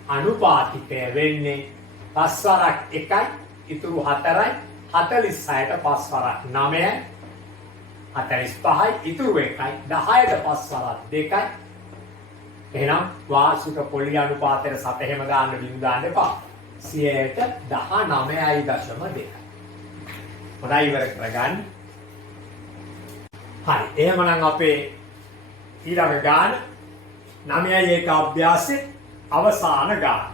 අනුපාතිකය වෙන්නේ 5 වරක් 1යි ඉතුරු 4යි 46ට 5 වරක් 9යි 45යි ඉතුරු 1යි 10ට 5 වරක් 2යි. එහෙනම් වාර්ෂික පොලි අනුපාතයට සත එහෙම ගන්න බිඳු දාන්න එපා. 19.2. හොඳයි ඉවර කරගන්න. හරි. එහෙමනම් අපේ ඊළඟ ගාන 9.1 අභ්‍යාසයේ අවසාන ගාන.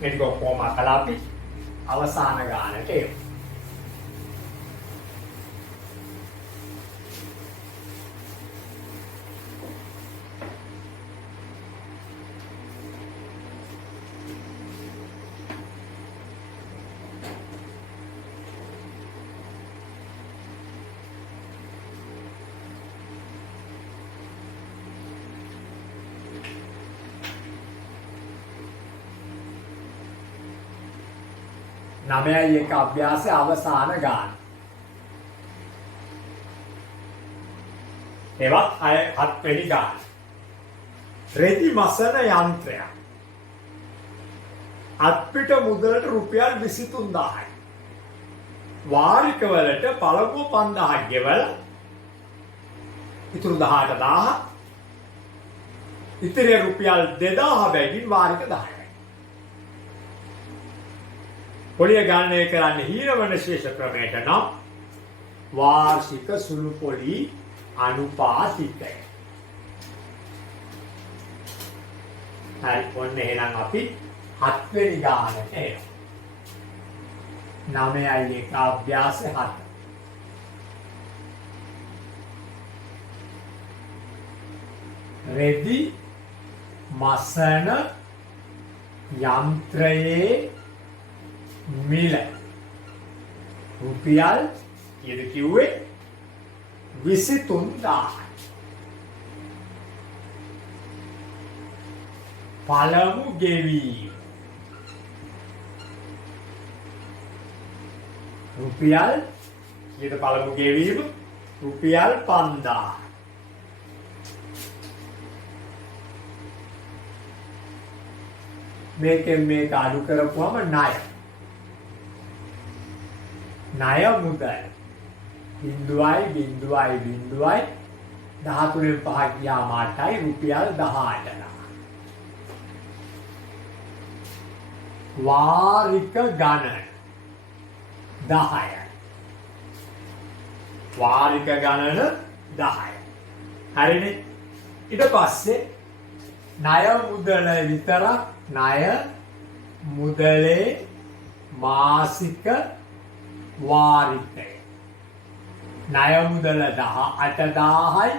මේක කොහොම කළා අපි අවසාන ගානට එමු. නවයයි එක අභ්‍යාසයේ අවසාන ගාන. ඒවත් 7 වෙනි ගාන. රෙදි මසන යන්ත්‍රය. අත්පිට මුදලට රුපියල් 23000යි. වාරික වලට පළමුව 5000ක් ගෙවලා ඉතුරු 18 1000. ඉතිරි රුපියල් 2000 බැගින් වාරික 10යි. පොලිය ගණනය කරන්න හීනවන ශේෂ ක්‍රමයට නම් වාර්ෂික සුළු පොලි අනුපාතිකය. හරි ඔන්න එහෙනම් අපි 7 වෙනි ගානට එනවා. 9.1 අභ්‍යාස 7. රෙදි මසන යන්ත්‍රයේ මිල රුපියල් කීයද කිව්වේ 23000යි. පළමු ගෙවීම රුපියල් කීයද පළමු ගෙවීම රුපියල් 5000. මේකෙන් මේක අඩු කරපුවම ණය මුදල් 0.0.0 13න් 5ක් ගියාම 8යි රුපියල් 18. වාරික ගණන 10යි. වාරික ගණන 10යි. හරිනේ. ඊට පස්සේ ණය මුදල විතරක් ණය මුදලේ මාසික වාරිකය. ණය මුදල 18000යි.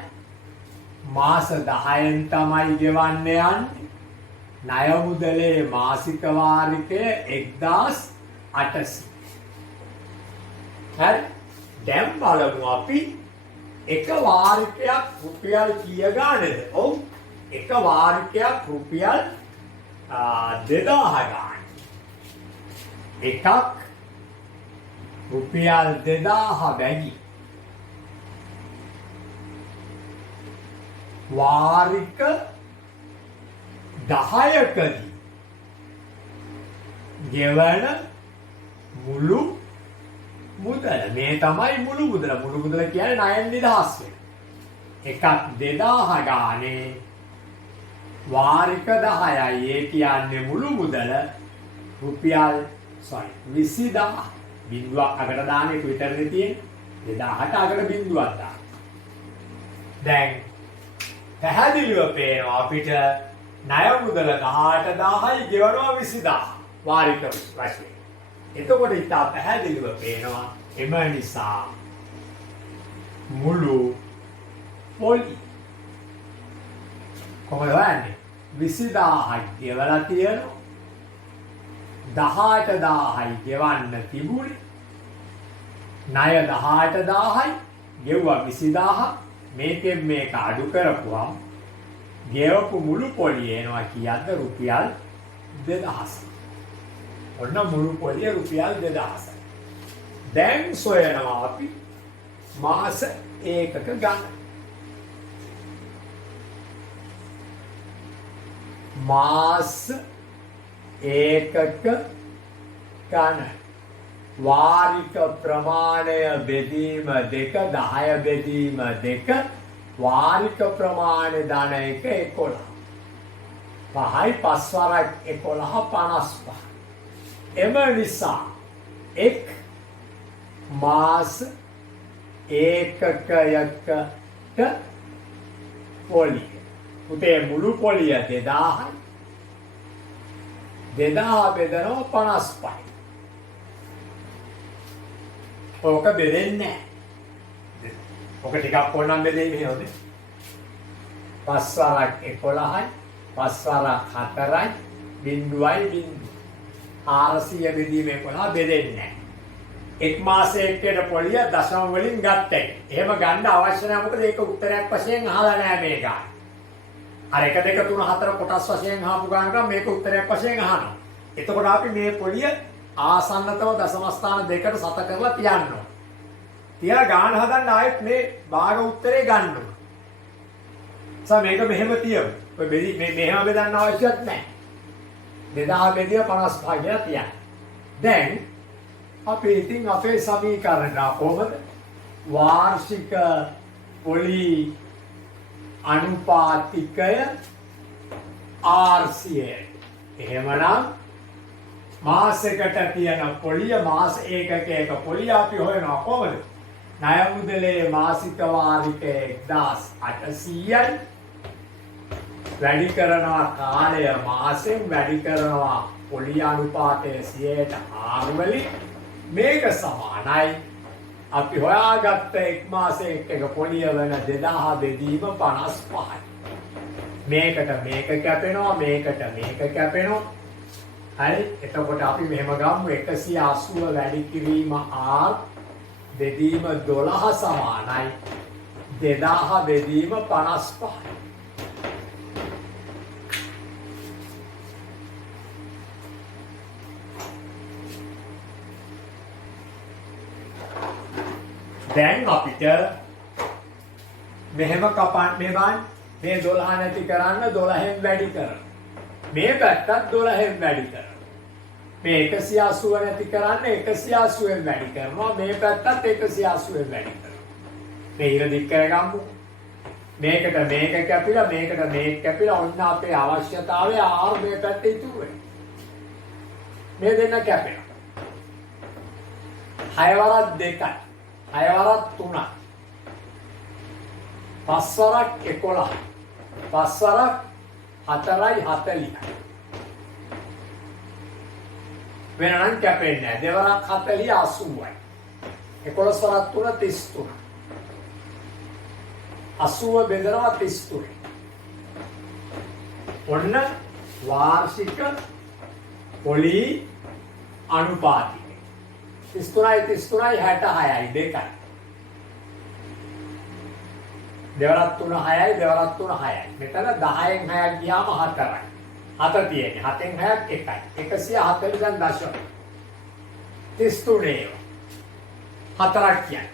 මාස 10න් තමයි ගෙවන්න යන්නේ. ණය මුදලේ මාසික වාරිකය 1800. හරි. දැන් බලමු අපි එක වාරිකයක් රුපියල් කීය ගානද? ඔව්. එක වාරිකයක් රුපියල් 2000 ගාන. එකක් රුපියල් 2000 බැගි වාරික 10කදී ගෙවන මුළු මුදල. මේ තමයි මුළු මුදල. මුළු මුදල කියන්නේ ණයෙන් නිදහස් වෙන. එකක් 2000 ගානේ වාරික 10යි. ඒ කියන්නේ මුළු මුදල රුපියල් 20000. බිඳුවක් අගට දාන එක විතරනේ තියෙන්නේ. 2000ට අගට බිඳුවක් දාන්න. දැන් පැහැදිලිව පේනවා අපිට ණය මුදල 18000යි ගෙවනවා 20000 වාරික වශයෙන්. එතකොට ඉතා පැහැදිලිව පේනවා එම නිසා මුළු පොලි කොහොමද හොයන්නේ 20000ක් ගෙවලා තියෙනවා 18000යි ගෙවන්න තිබුණේ ණය 18000යි ගෙවුවා 20000 මේකෙන් මේක අඩු කරපුවම ගෙවපු මුළු පොලිය එනවා කීයක්ද රුපියල් 2000. ඔන්න මුළු පොලිය රුපියල් 2000. දැන් සොයනවා අපි මාස ඒකක ගන්න. මාස ඒකක ගන්න. වාරික ප්‍රමාණය බෙදීම 2 10 බෙදීම 2 වාරික ප්‍රමාණය දාන එක 11. 5යි 5 වරක් 11 55. එම නිසා එක් මාස ඒකකයකට පොලිය. උතේ මුළු පොලිය 2000යි. 2000 බෙදනවා 55යි. ඕක බෙදෙන්නේ නැහැ. ඕක ටිකක් පොන්නම් බෙදෙන්නේ මෙහෙමද? 5 වරක් 11යි, 5 වරක් 4යි, බිංදුවයි බිංදු. 400 බෙදීම 11 බෙදෙන්නේ නැහැ. එක් මාසයකට පොලිය දශම වලින් ගත්තා. එහෙම ගන්න අවශ්‍ය නැහැ මොකද ඒක උත්තරයක් වශයෙන් අහලා නැහැ මේ ගාන. අර 1 2 3 4 කොටස් වශයෙන් අහපු ගානට මේක උත්තරයක් වශයෙන් අහනවා. එතකොට අපි මේ පොලිය ආසන්නතව දශම ස්ථාන දෙකට සත කරලා තියන්න ඕන. තියලා ගාන හදන්න ආයෙත් මේ භාග උත්තරේ ගන්න ඕන. මේක මෙහෙම තියමු. ඔය මෙහෙම බෙදන්න අවශ්‍යත් නැහැ. 2000 බෙදිය 55 කියලා තියන්න. දැන් අපි ඉතින් අපේ සමීකරණ කොහොමද? වාර්ෂික පොලි අනුපාතිකය RCA. එහෙමනම් මාසයකට තියෙන පොලිය මාස ඒකකයක පොලිය අපි හොයනවා කොහොමද? ණය මුදලේ මාසික වාරික 1800යි වැඩි කරනවා කාලය මාසෙන් වැඩි කරනවා පොලිය අනුපාතය 100% වලින් මේක සමානයි අපි හොයාගත්ත එක් මාසයක එක පොලිය වෙන 2000 බෙදීම 55යි. මේකට මේක කැපෙනවා මේකට මේක කැපෙනවා. හරි එතකොට අපි මෙහෙම ගමු 180 වැඩි කිරීම R බෙදීම 12 සමානයි 2000 බෙදීම 55යි. දැන් අපිට මෙහෙම කපන්න මේ 12 නැති කරන්න 12න් වැඩි කරන්න. මේ පැත්තත් 12න් වැඩි කරන්න. මේ 180 නැති කරන්න 180න් වැඩි කරනවා. මේ පැත්තත් 180න් වැඩි කරනවා. මේ ඉර දික් කරගමු. මේකට මේක කැපිලා මේකට මේක කැපිලා ඔන්න අපේ අවශ්‍යතාවය R මේ පැත්තේ ඉතුරු වෙනවා. මේ දෙන්න කැපෙනවා. 6 වරක් 2යි. 6 වරක් 3යි. 5 වරක් 11යි. 5 වරක් 4යි 40යි. වෙනනම් කැපෙන්නේ නැහැ. දෙවරක් 40 80යි. 11 වරක් 3 33. 80 බෙදනවා 33. ඔන්න වාර්ෂික පොලි අනුපාතික 33යි 66යි දෙකයි. දෙවරක් 3 6යි දෙවරක් 3 6යි. මෙතන 10න් 6ක් ගියාම 4යි. 7 තියෙන්නේ. 7න් 6ක් 1යි. 140 දැන් දශම. 33 4ක් කියන්නේ.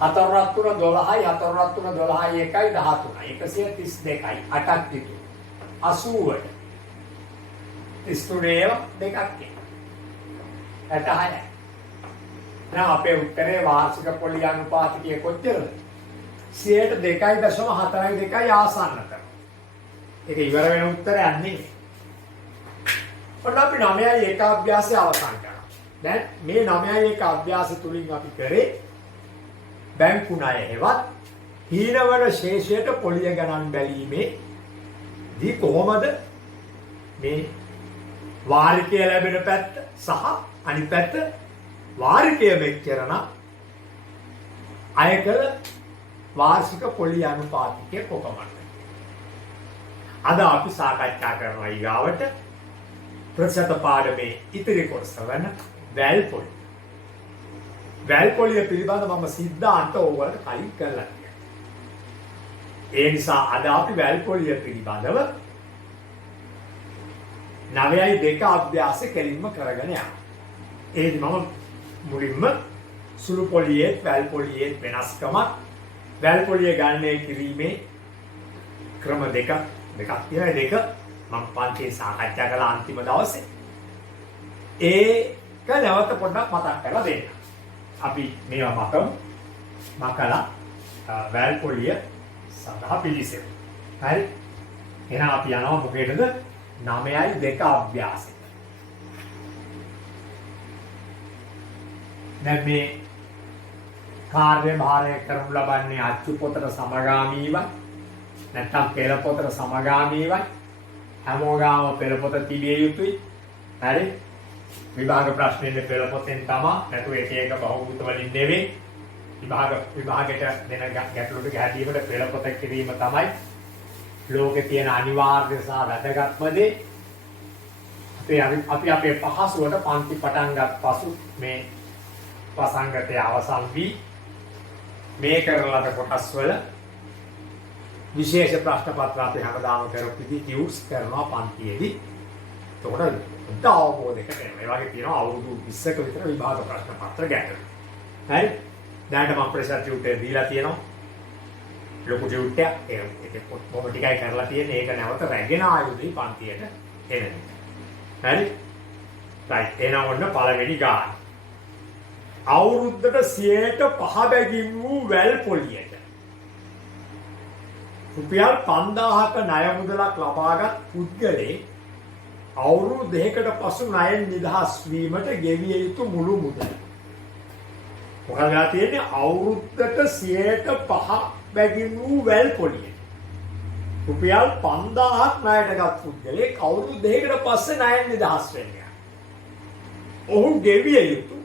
4 වරක් 3 12යි 4 වරක් 3 12යි 1යි 13යි. 132යි 8ක් තිබුණා. 80යි. 33 දෙකක් කියන්නේ. 66යි. දැන් අපේ උත්තරේ වාර්ෂික පොලි අනුපාතිකය කොච්චරද? 2.4.2යි ආසන්නතර. ඒක ඉවර වෙන උත්තරයක් නෙවෙයි. ඔන්න අපි 9යි එක අභ්‍යාසය අවසන් කරනවා. දැන් මේ 9යි එක අභ්‍යාස තුලින් අපි කරේ බැංකු ණය හෙවත් හීනවන ශේෂයට පොලිය ගණන් බැලීමේදී කොහොමද මේ වාරිකය ලැබෙන පැත්ත සහ අනිත් පැත්ත වාරිකය මෙච්චර නම් අය කළ වාර්ෂික පොලි අනුපාතිකය කොපමණද? අද අපි සාකච්ඡා කරනවා ඊගාවට ප්‍රතිශත පාඩමේ ඉතිරි කොටස වන වැල් පොලි. වැල් පොලිය පිළිබඳ මම සිද්ධාන්ත ඕවලට කලින් කරලා තියෙනවා. ඒ නිසා අද අපි වැල් පොලිය පිළිබඳව 9.2 අභ්‍යාසය කෙලින්ම කරගෙන යනවා. ඒදි මම මුලින්ම සුළු පොලියේ වැල් පොලියේ වෙනස්කමක් වැල් පොලිය ගණනය කිරීමේ ක්‍රම දෙකක් තියෙනවා. දෙක මම පන්තියේ සාකච්ඡා කළ අන්තිම දවසේ ඒක නැවත පොඩ්ඩක් මතක් කරලා දෙන්න. අපි මේවා මකලා වැල් පොලිය සඳහා පිළිසෙමු. හරි. එහෙනම් අපි යනවා මොකේද? 9.2 අභ්‍යාසයට. දැන් මේ කාර්යභාරය කරනු ලබන්නේ අච්චු පොතට සමගාමීවයි නැත්නම් පෙළ පොතට සමගාමීවයි. හැමෝගාම පෙළ පොත තිබිය යුතුයි. හරි. විභාග ප්‍රශ්නෙන්නේ පෙළ පොතෙන් තමයි. නැතු එක බහුවෘත වලින් නෙවෙයි. විභාගයට දෙන ගැටලු ටික හැදීමට පෙළ පොත කිරීම තමයි ලෝකේ තියෙන අනිවාර්ය සහ වැදගත්ම දේ. අපි අපේ පහසුවට පන්ති පටන් ගත් පසු මේ වසංගතය අවසන් වී මේ කරන ලද කොටස් වල විශේෂ ප්‍රශ්න පත්‍ර අපි හැමදාම කරපු විදිහට යූස් කරනවා පන්තියේදී. එතකොට අවබෝධයකට එනවා. ඒ වගේ තියෙනවා අවුරුදු 20ක විතර විභාග ප්‍රශ්න පත්‍ර ගැටලු. හරි. දැනට මම ප්‍රෙෂර් ටියුටර් දීලා තියෙනවා. ලොකු ටියුටර් ඒක පොත් ටිකයි කරලා තියෙන්නේ. ඒක නැවත රැගෙන ආයුධයි පන්තියට එන. හරි. රයිට්. එහෙනම් ඔන්න පළවෙනි ගාන. අවුරුද්දට 5% බැගින් වූ වැල් පොලියට රුපියල් 5000ක ණය මුදලක් ලබාගත් පුද්ගලයෙක් අවුරුදු 2කට පසු ණයෙන් නිදහස් වීමට ගෙවිය යුතු මුළු මුදල. මොකද තියෙන්නේ අවුරුද්දට 5% බැගින් වූ වැල් පොලියට රුපියල් 5000ක් ණයට ගත් පුද්ගලයෙක් අවුරුදු 2කට පස්සේ ණයෙන් නිදහස් වෙනවා. ඔහු ගෙවිය යුතු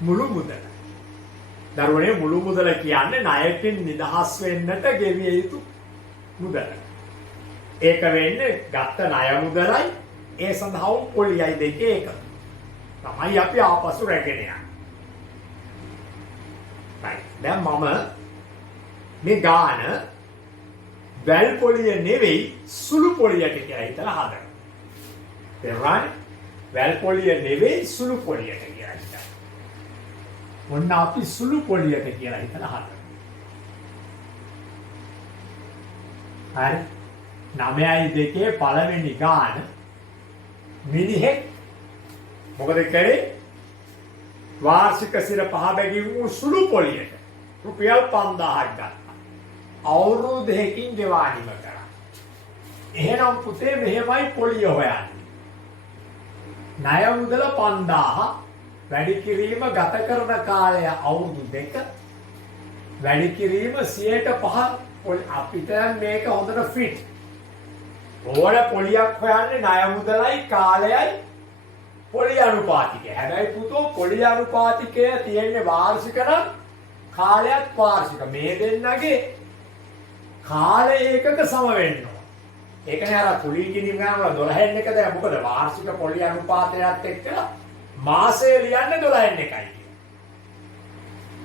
මුළු මුදල. දරුවනේ මුළු මුදල කියන්නේ ණයකින් නිදහස් වෙන්නට ගෙවිය යුතු මුදල. ඒක වෙන්නේ ගත්ත ණය මුදලයි ඒ සඳහා වූ පොලියයි දෙකේ එක. තමයි අපි ආපසු රැගෙන යන්නේ. දැන් මම මේ ගාන වැල් පොලිය නෙවෙයි සුළු පොලියට කියලා හිතලා හදනවා. තේරුණාද? වැල් පොලිය නෙවෙයි සුළු පොලියට කියලා හිතනවා. ඔන්න අපි සුළු පොලියට කියලා හිතලා හදනවා. හරි. 9.2 පළවෙනි ගාන මිනිහෙක් මොකද කරේ? වාර්ෂික සිර 5 බැගින් වූ සුළු පොලියට රුපියල් 5000ක් ගත්තා. අවුරුදු 2කින් ගෙවානිම කරා. එහෙනම් පුතේ මෙහෙමයි පොලිය හොයන්නේ. ණය මුදල 5000 වැඩි කිරීම ගත කරන කාලය අවුරුදු 2 වැඩි කිරීම 5% අපිට මේක හොඳට ෆිට. ඕන පොලියක් හොයන්නේ ණය මුදලයි කාලයයි පොලි අනුපාතිකය. හැබැයි පුතෝ පොලි අනුපාතිකය තියෙන්නේ වාර්ෂික නම් කාලයත් වාර්ෂික. මේ දෙන්නගේ කාලය ඒකක සම වෙන්න ඕන. ඒකනේ අර කුලී කිරීම ගානවල 12න් එක දැන් මොකද වාර්ෂික පොලි අනුපාතයත් එක්කලා මාසය ලියන්නේ 12න් එකයි කියන්නේ.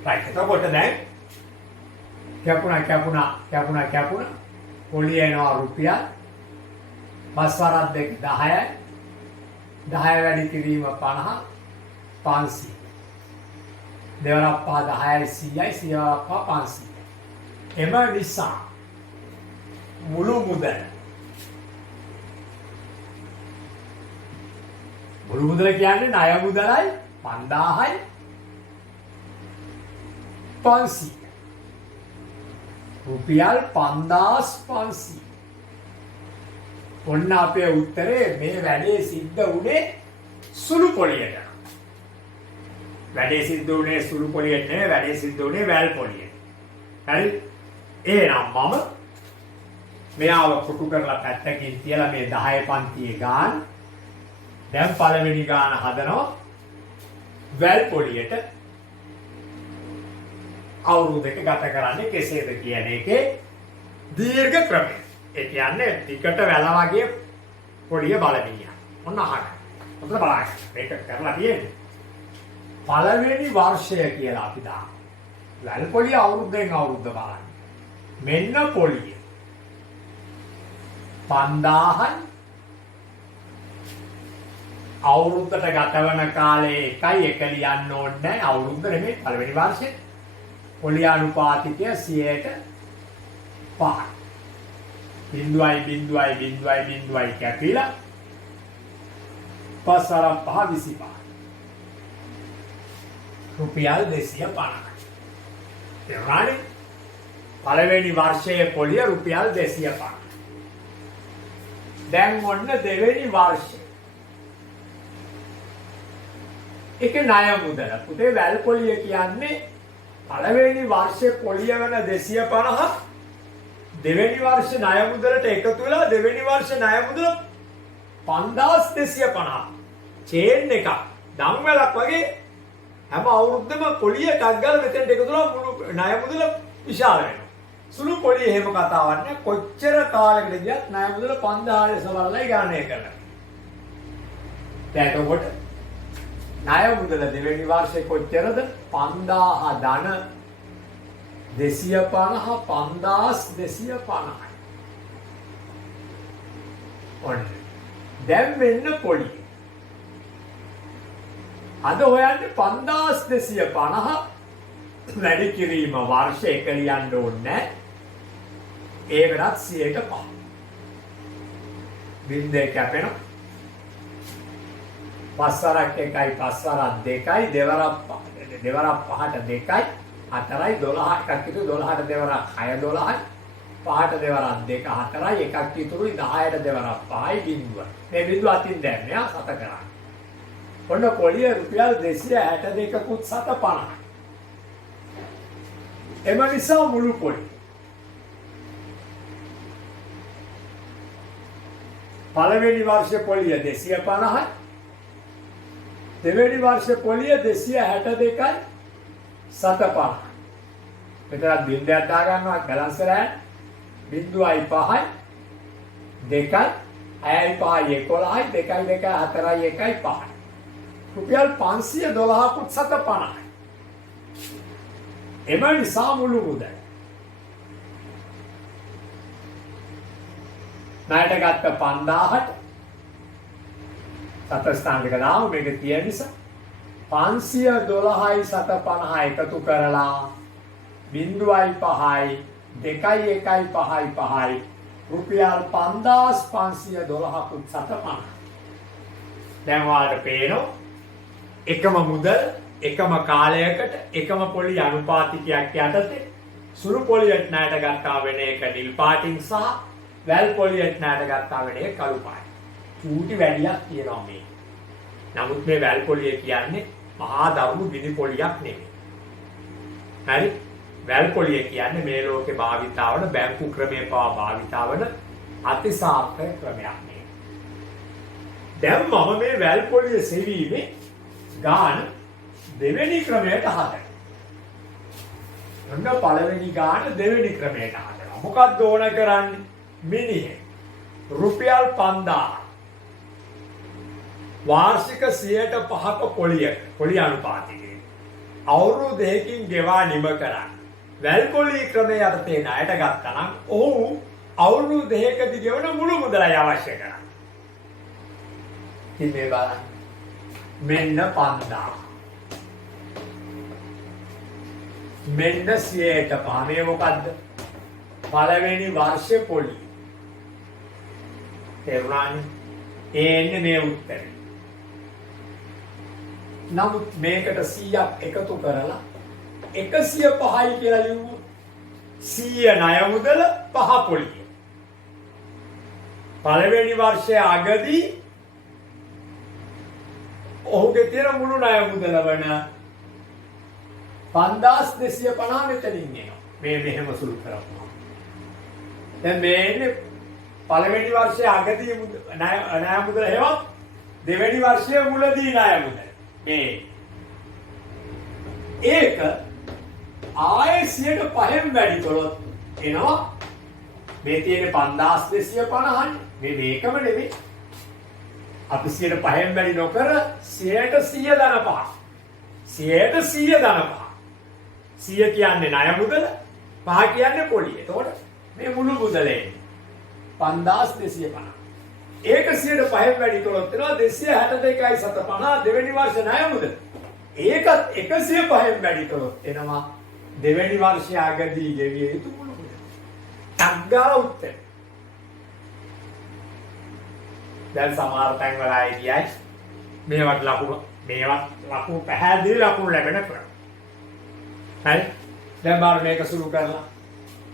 රයිට්. එතකොට දැන් කැපුණා පොලිය එනවා රුපියල් පස් වරක් දෙක 10යි 10 වැඩි කිරීම 50 500 දෙවරක් පහ 10යි 100යි 100ක් පහ 500. එම නිසා මුළු මුදල කියන්නේ ණය මුදලයි 5000යි 500 රුපියල් 5500. ඔන්න අපේ උත්තරේ මේ වැඩේ සිද්ධ වුණේ සුළු පොලියට. වැඩේ සිද්ධ වුණේ සුළු පොලියට නෙවෙයි වැඩේ සිද්ධ වුණේ වැල් පොලියට. හරි? එහෙනම් මම මෙයාව කොටු කරලා පැත්තකින් තියලා මේ 10 පන්තියේ ගාන දැන් පළවෙනි ගාන හදනවා වැල් පොලියට අවුරුදු දෙක ගත කරන්නේ කෙසේද කියන එකේ දීර්ඝ ක්‍රමය. ඒ කියන්නේ ටිකට වැල වගේ පොලිය බලමින් ඔන්න අහන්න. ඔතන බලන්න. මේක කරලා තියෙන්නේ. පළවෙනි වර්ෂය කියලා අපි දාමු. වැල් පොලිය අවුරුද්දෙන් අවුරුද්ද බලන්න. මෙන්න පොලිය. 5000යි අවුරුද්දට ගත වන කාලේ එකයි එක ලියන්න ඕනේ නැහැ. අවුරුද්ද නෙමෙයි පළවෙනි වර්ෂේ. පොලිය අනුපාතිකය 100ට 5. බිඳුවයි කැපිලා 5 රුපියල් 250යි. එරානේ පළවෙනි වර්ෂයේ පොලිය රුපියල් 250. දැන් ඔන්න දෙවෙනි වර්ෂය. ඒක ණය මුදල. පුතේ වැල් පොලිය කියන්නේ පළවෙනි වර්ෂයේ පොලිය වෙන 250 දෙවෙනි වර්ෂේ ණය මුදලට එකතු වෙලා දෙවෙනි වර්ෂේ ණය මුදල 5250. චේන් එකක්. ධම්වැලක් වගේ හැම අවුරුද්දම පොලිය ටක් ගාලා මෙතෙන්ට එකතු වෙලා මුළු ණය මුදල විශාල වෙනවා. සුළු පොලිය එහෙම කතාවක් නෑ. කොච්චර කාලයකට ගියත් ණය මුදල 5000 සවල්ලයි ගානේ කරලා. දැන් එතකොට ණය මුදල දෙවෙනි වර්ෂේ කොච්චරද? 5000 ධන 250 5250යි. ඔන්න. දැන් වෙන්න පොලිය. අද හොයන්නේ 5250 වැඩි කිරීම වර්ෂ එක ලියන්න ඕනේ. ඒ වෙනත් 100ට 5. බින්දේ කැපෙනවා. පස්සරක් එකයි පස්සරක් දෙකයි දෙවරක් 5ට 2යි 4යි 12 එකක් ඉතුරු 12ට දෙවරක් 6 12යි 5ට දෙවරක් 2 4යි එකක් ඉතුරුයි 10ට දෙවරක් 5යි බිඳුව. මේ බිඳුව අතින් දැන් මෙයා සත කරන්නේ. ඔන්න පොලිය රුපියල් 262කුත් 750යි. එම නිසා මුළු පොලිය පළවෙනි වර්ෂයේ පොලිය 250යි. දෙවෙනි වර්ෂයේ පොලිය 262යි 750යි. මෙතන බින්දයක් දා ගන්නවා බැලන්ස් කරලා 0.5යි 2යි 6යි 5යි 11යි 2යි 4යි 1යි 5යි. රුපියල් 512කුත් 750යි. එම නිසා මුළු මුදල ණයට ගත්ත 5000ට සතස්ථාන දෙක දාමු මේක තියෙන නිසා 512යි 750 එකතු කරලා 0.5යි 2යි 1යි 5යි 5යි රුපියල් 5512කුත් 750. දැන් ඔයාලට පේනවා එකම මුදල් එකම කාලයකට එකම පොලි අනුපාතිකයක් යටතේ සුළු පොලියට ණයට ගත්තා වෙන එක නිල් පාටින් සහ වැල් පොලියට ණයට ගත්තා වෙන එක කළු පාටින්. චූටි වැඩියක් තියෙනවා මේ. නමුත් මේ වැල් පොලිය කියන්නේ මහා දරුණු ගිනි පොලියක් නෙමෙයි. හරි? වැල් පොලිය කියන්නේ මේ ලෝකේ භාවිතා වන බැංකු ක්‍රමයේ පවා භාවිතා වන අතිසාර්ථක ක්‍රමයක් නේ. දැන් මම මේ වැල් පොලිය සෙවීමේ ගාන දෙවෙනි ක්‍රමයට හදනවා. ඔන්න පළවෙනි ගාන දෙවෙනි ක්‍රමයට හදනවා. මොකක්ද ඕන කරන්නේ? මිනිහෙක් රුපියල් 5000 වාර්ෂික 105ක පොලිය අනුපාතිකය අවුරුදු දෙකකින් ගෙවා නිම කරන්න. වැල් පොලි ක්‍රමයේ යටතේ ණයට ගත්තා නම් ඔහු අවුරුදු දෙකකදී ගෙවන මුළු මුදලයි අවශ්‍ය කරන්නේ. ඉතින් මේ බලන්න. මෙන්න 5000. මෙන්න 105. මේ මොකද්ද? පළවෙනි වර්ෂයේ පොලිය. තේරුණානේ? එන්නේ මේ උත්තරේ. නමුත් මේකට 100ක් එකතු කරලා 105යි කියලා ලියුවොත් 100 ණය මුදල 5 පොලිය. පළවෙනි වර්ෂයේ අගදී ඔහුගේ තියෙන මුළු ණය මුදල වන 5250 මෙතනින් එනවා. මේ මෙහෙම සුළු කරපුවා. දැන් මේ පළවෙනි වර්ෂයේ අගදී ණය මුදල හේවත් දෙවෙනි වර්ෂයේ මුලදී ණය මුදල. මේ ඒක ආයේ 105න් වැඩි කළොත් එනවා මේ තියෙන 5250න් මේකම නෙමෙයි. අපි 105න් වැඩි නොකර 100 ධන 5. 100 ධන 5. 100 කියන්නේ ණය මුදල, 5 කියන්නේ පොලිය. එතකොට මේ මුළු මුදලේ 5250. ඒක 105න් වැඩි කළොත් එනවා 262.750 දෙවෙනි වර්ෂ ණය මුදල. ඒකත් 105න් වැඩි කළොත් එනවා දෙවෙනි වර්ෂය අගදී ගෙවිය යුතු මුළු මුදල. අග්ගාල උත්තර. දැන් සමහර තැන් වල ආයි කියයි මේවට ලකුණු පැහැදිලි ලකුණු ලැබෙන ක්‍රම. හරි. දැන් බාර මේක සුළු කරලා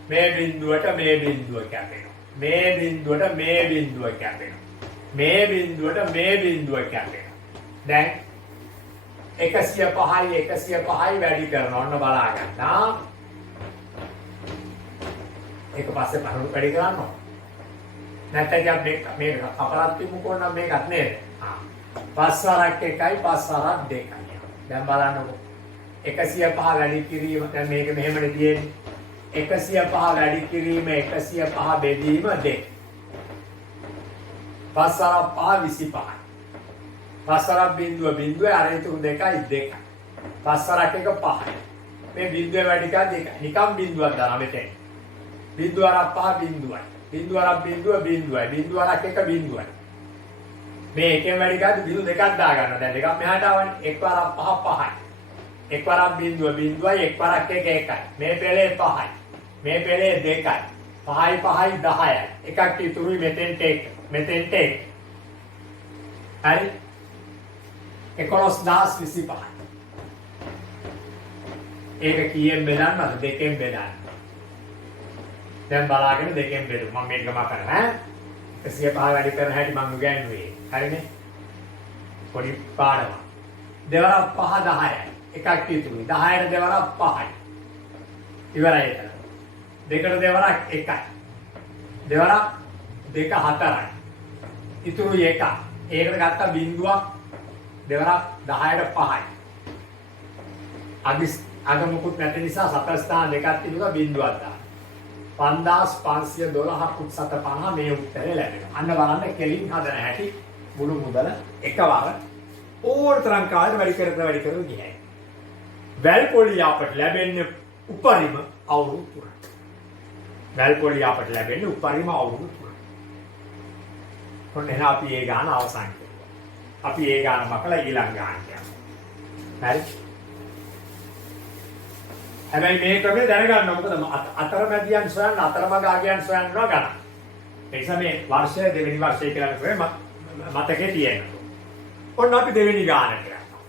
මේ බිඳුවට මේ බිඳුව කැපෙනවා. මේ බිඳුවට මේ බිඳුව කැපෙනවා. මේ බිඳුවට මේ බිඳුව කැපෙනවා. දැන් 105යි වැඩි කරනවා. ඔන්න බලා ගන්න. ඒක පස්සේ වැඩි කරනවා. නැත්නම් මේක කපරක් තිබුණොත් නම් මේකත් නේද? පස් වරක් 1යි පස් වරක් 2යි. දැන් බලන්නකො. 105 වැඩි කිරීම දැන් මේක මෙහෙමනේ තියෙන්නේ. 105 වැඩි කිරීම 105 බෙදීම 2. පස් වරක් 5 25. පස් වරක් බිඳුව අර ඉතුරු 2යි 2යි. පස් වරක් 1 5යි. මේ බිඳුව වැඩි කරා 2යි. නිකම් බිඳුවක් දානවා මෙතෙන්. බිඳුව වරක් 5 බිඳුවයි. බිඳුව වරක් බිඳුවයි. බිඳුව වරක් 1 බිඳුවයි. මේ එකෙන් වැඩි කරද්දි බිඳු දෙකක් දා ගන්නවා. දැන් දෙකක් මෙහාට ආවනේ. එක් වරක් 5 5යි. එක් වරක් බිඳුවයි එක් වරක් 1 1යි. මේ පෙළේ 5යි. මේ පෙළේ 2යි. 5යි 10යි. එකක් ඉතුරුයි මෙතෙන්ට 1. මෙතෙන්ට 1. හරි. 11025. ඒක කීයෙන් බෙදන්නද? දෙකෙන් බෙදන්න. දැන් බලාගෙන දෙකෙන් බෙදමු. මම මේක ගම කරනවා. 105 වැඩි කරන හැටි මම උගන්වුවේ. හරිනේ? පොඩි පාඩමක්. දෙවරක් 5 10යි. එකක් ඉතුරුයි. 10ට දෙවරක් 5යි. ඉවරයි එතන. දෙකට දෙවරක් 1යි. දෙවරක් 2 4යි. ඉතුරුයි 1. ඒකට ගත්ත බිඳුවක් දෙවරක් 10ට 5යි. අග මුකුත් නැති නිසා සතර ස්ථාන දෙකක් තිබුණා බිඳුවක් දාන්න. 5512ක් 750 මේ උත්තරේ ලැබෙනවා. අන්න බලන්න කෙලින් හදන හැටි මුළු මුදල එකවර ඕනතරම් කාලෙ වැඩි කර ගියයි. වැල් පොලිය අපට ලැබෙන්නේ උපරිම අවුරුදු 3ක්. වැල් පොලිය අපට ලැබෙන්නේ උපරිම අවුරුදු 3ක්. කොහොමද එහෙනම් අපි ඒ ගාන අවසන් කරනවා. අපි ඒ ගාන මකලා ඊළඟ ගාන යනවා. හරි. හැබැයි මේ ක්‍රමය දැනගන්න මොකද අතරමැදියන් සොයන්න අතරමඟ ආගයන් සොයන්න ගන්න. ඒ නිසා මේ වර්ෂය දෙවෙනි වර්ෂය කියලා ක්‍රමය මතකේ තියෙනවා. ඔන්න අපි දෙවෙනි ගානට යනවා.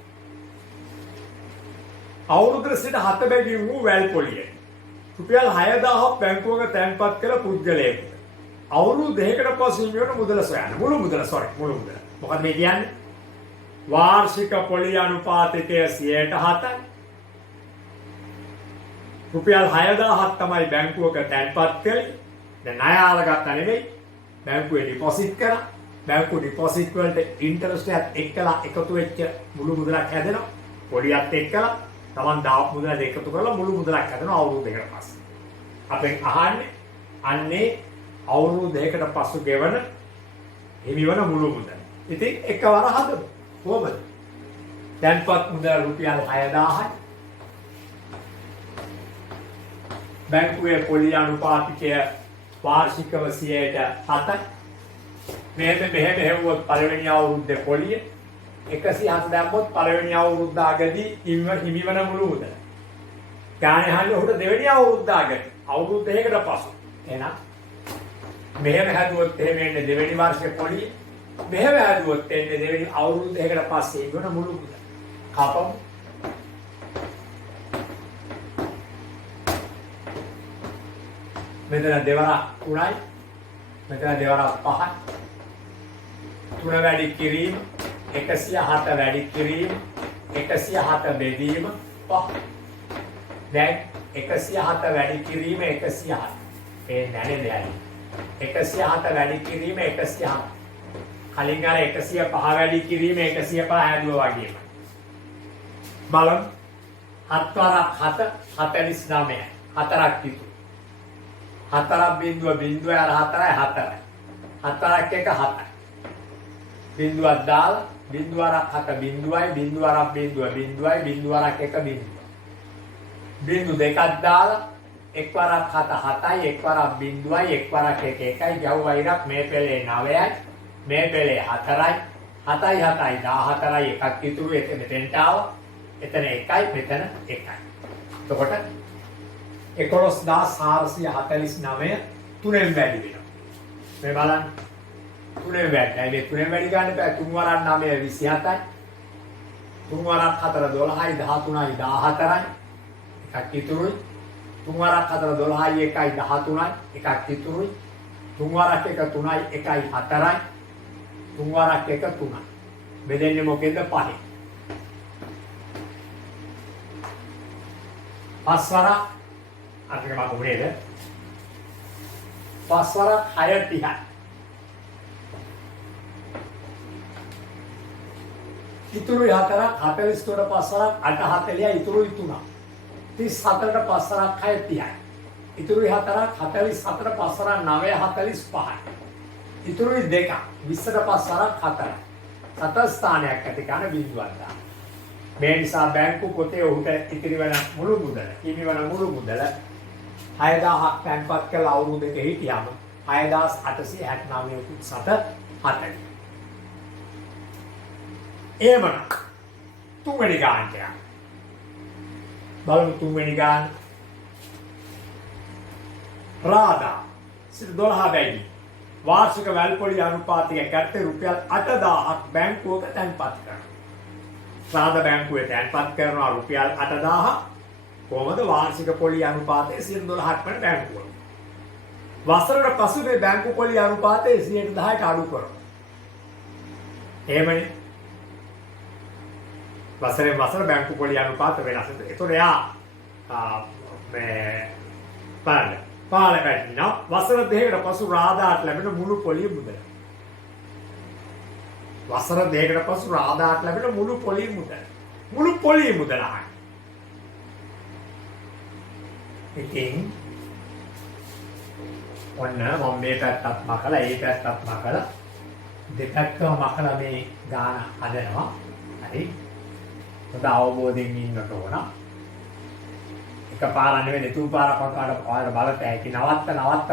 අවුරුද්දට සිට 7 බැගින් වූ වැල් පොලිය. රුපියල් 6000ක් බැංකුවක තැන්පත් කළ පුද්ගලයෙකුට අවුරුදු 2කට පසු හිමිවන මුදල සොයන්න. මුළු මුදල. මොකද මේ කියන්නේ? වාර්ෂික පොලිය අනුපාතකය 107යි. රුපියල් 6000ක් තමයි බැංකුවක තැන්පත් කළේ. දැන් ණය ආලගත්තා නෙමෙයි. බැංකුවේ ඩිපොසිට් කරා. බැංකුව ඩිපොසිට් වලට ඉන්ටරෙස්ට් එකත් එක්කලා එකතු වෙච්ච මුළු මුදලක් හැදෙනවා. පොලියත් එක්කලා තමන් දාපු මුදල එකතු කරලා මුළු මුදලක් හැදෙනවා අවුරුදු 2කට පස්සේ. අපෙන් අහන්නේ අන්නේ අවුරුදු 2කට පසු ගෙවන හිමිවන මුළු මුදල. ඉතින් එකවර හදමු. කොහොමද? තැන්පත් මුදල රුපියල් 6000යි. බැංකුවේ පොලිය අනුපාතිකය වාර්ෂිකව 7යි. මෙහෙම හෙව්වොත් පළවෙනි අවුරුද්දේ පොලිය 107 දැම්මොත් පළවෙනි අවුරුද්දාගදී හිමිවන මුළු මුදල. ගානේ හරිය උඩ දෙවෙනි අවුරුද්දාගදී අවුරුදු 2කට පසු. එහෙනම් මෙහෙම හැදුවොත් එහෙම එන්නේ දෙවෙනි වර්ෂයේ පොලිය. මෙහෙම හැදුවොත් එන්නේ දෙවෙනි අවුරුදු 2කට පස්සේ හිමිවන මුළු මුදල. කපමු. මෙතන දෙවරක් 3යි. මෙතන දෙවරක් 5යි. 3 වැඩි කිරීම 107 වැඩි කිරීම 107 බෙදීම 5. දැන් 107 වැඩි කිරීම 107. ඒ නැනේ දෙයයි. 107 වැඩි කිරීම 107. කලින් අර 105 වැඩි කිරීම 105 හැදුවා වගේම. බලමු. 7 වරක් 7 49. 4ක් තිබු. 4ක් බිඳුව බිඳුව අර 4යි 4යි. 4ක් එක 7යි. බිඳුවක් දාලා බිඳුවරක් 7 බිඳුවයි බිඳුවරක් බිඳුව බිඳුවයි බිඳුවරක් එක බිඳුව. බිඳු දෙකක් දාලා එක් වරක් 7 7යි එක් වරක් බිඳුවයි එක් වරක් එක එකයි ගැව් වෛරක් මේ පෙළේ 9යි මේ පෙළේ 4යි 7යි 7යි 14යි එකක් ඉතුරු එක මෙතෙන්ට ආවා. එතන 1යි මෙතන 1යි. එතකොට 11449 තුනෙන් වැඩි වෙනවා. මේ බලන්න. තුනෙන් වැඩි. මේ තුනෙන් වැඩි ගන්න බෑ. 3 වරක් 9 27යි. 3 වරක් 4 12යි 13යි 14යි. එකක් ඉතුරුයි. 3 වරක් 4 12යි 1යි 13යි. එකක් ඉතුරුයි. 3 වරක් 1 3යි 1යි 4යි. 3 වරක් 1 3යි. බෙදෙන්නේ මොකෙන්ද 5යි. 5 වරක් අරගෙන මම උනේද 5 වරක් 6 30යි. ඉතුරු 4ක් 48ට 5 වරක් 8 40යි ඉතුරුයි 3ක්. 34ට 5 වරක් 6 30යි. ඉතුරුයි 4ක් 47ට 5 වරක් 9 45යි. ඉතුරුයි 2ක් 20ට 5 වරක් 4යි. 7 ස්ථානයක් ඇති කරන බිඳුවක් දාන්න. මේ නිසා බැංකු පොතේ ඔහුට ඉතිරි වෙන මුළු මුදල, හිමි වෙන මුළු මුදල 6000ක් තැන්පත් කළ අවුරුදු දෙකේ හිටියම 6869 කුත් 740. එහෙමනම් තුන්වෙනි ගානට යන්න. බලමු තුන්වෙනි ගාන. රාදා 12 බැගි වාර්ෂික වැල්පොලි අනුපාතය කැටේ රුපියල් 8000ක් බැංකුවක තැන්පත් කරනවා. රාදා බැංකුවේ තැන්පත් කරනවා රුපියල් 8000ක්. කොහොමද වාර්ෂික පොලි අනුපාතය 12ක් වෙන බැංකුවල. වසරකට පසු මේ බැංකු පොලි අනුපාතය 10ට අඩු කරනවා. එහෙමනේ. වසරෙන් වසර බැංකු පොලි අනුපාත වෙනස් වෙනවා. ඒතකොට එයා මේ බලන්න පාල පැටිනා වසර දෙකකට පසු රාදාට ලැබෙන මුළු පොලිය මුදල. වසර දෙකකට පසු රාදාට ලැබෙන මුළු පොලිය මුදල. මුළු පොලිය මුදලයි. ඉතින් ඔන්න මම මේ පැත්තත් මකලා ඒ පැත්තත් මකලා දෙපැත්තම මකලා මේ ගාන හදනවා. හරි. ඔබ අවබෝධයෙන් ඉන්නට ඕන. එකපාරක් නෙවෙයි දෙතුන් පාරක් වගේ බලත හැකි නවත්ත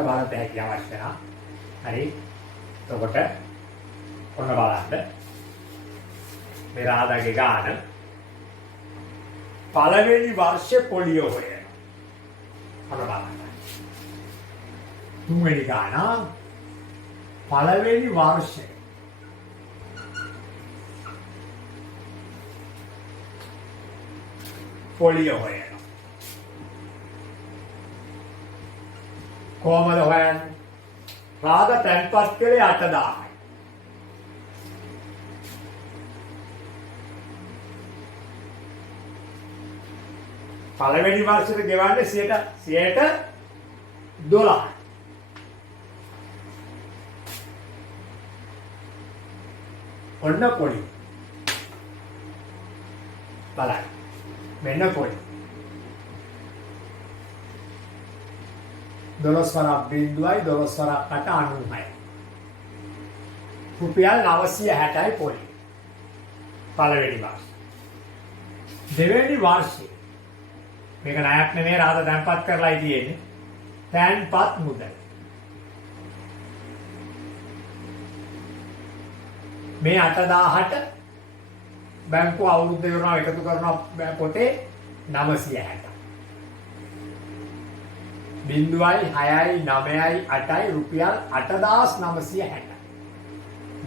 බලත හැකි අවශ්‍ය නැහැ. හරි. එතකොට ඔන්න බලන්න. මේ රාදාගේ ගාන පළවෙනි වර්ෂයේ පොලිය හොයන. ඔන්න බලන්න. තුන්වෙනි ගාන පළවෙනි වර්ෂයේ පොලිය හොයන. කොහමද හොයන්නේ? රාදා තැන්පත් කළේ 8000යි. පළවෙනි වර්ෂෙට ගෙවන්නේ 12යි. ඔන්න පොලි. බලන්න. මෙන්න පොලි. 12 වරක් බිඳුවයි 12 වරක් 96යි. රුපියල් 960යි පොලි. පළවෙනි වර්ෂය. දෙවෙනි වර්ෂය. මේක ණයක් නෙමෙයි රාදා තැන්පත් කරලායි තියෙන්නේ. තැන්පත් මුදල. මේ 8000ට බැංකුව අවුරුද්ද කරනවා එකතු කරනවා පොතේ 960. බිඳුවයි 6යි 9යි 8යි රුපියල් 8960.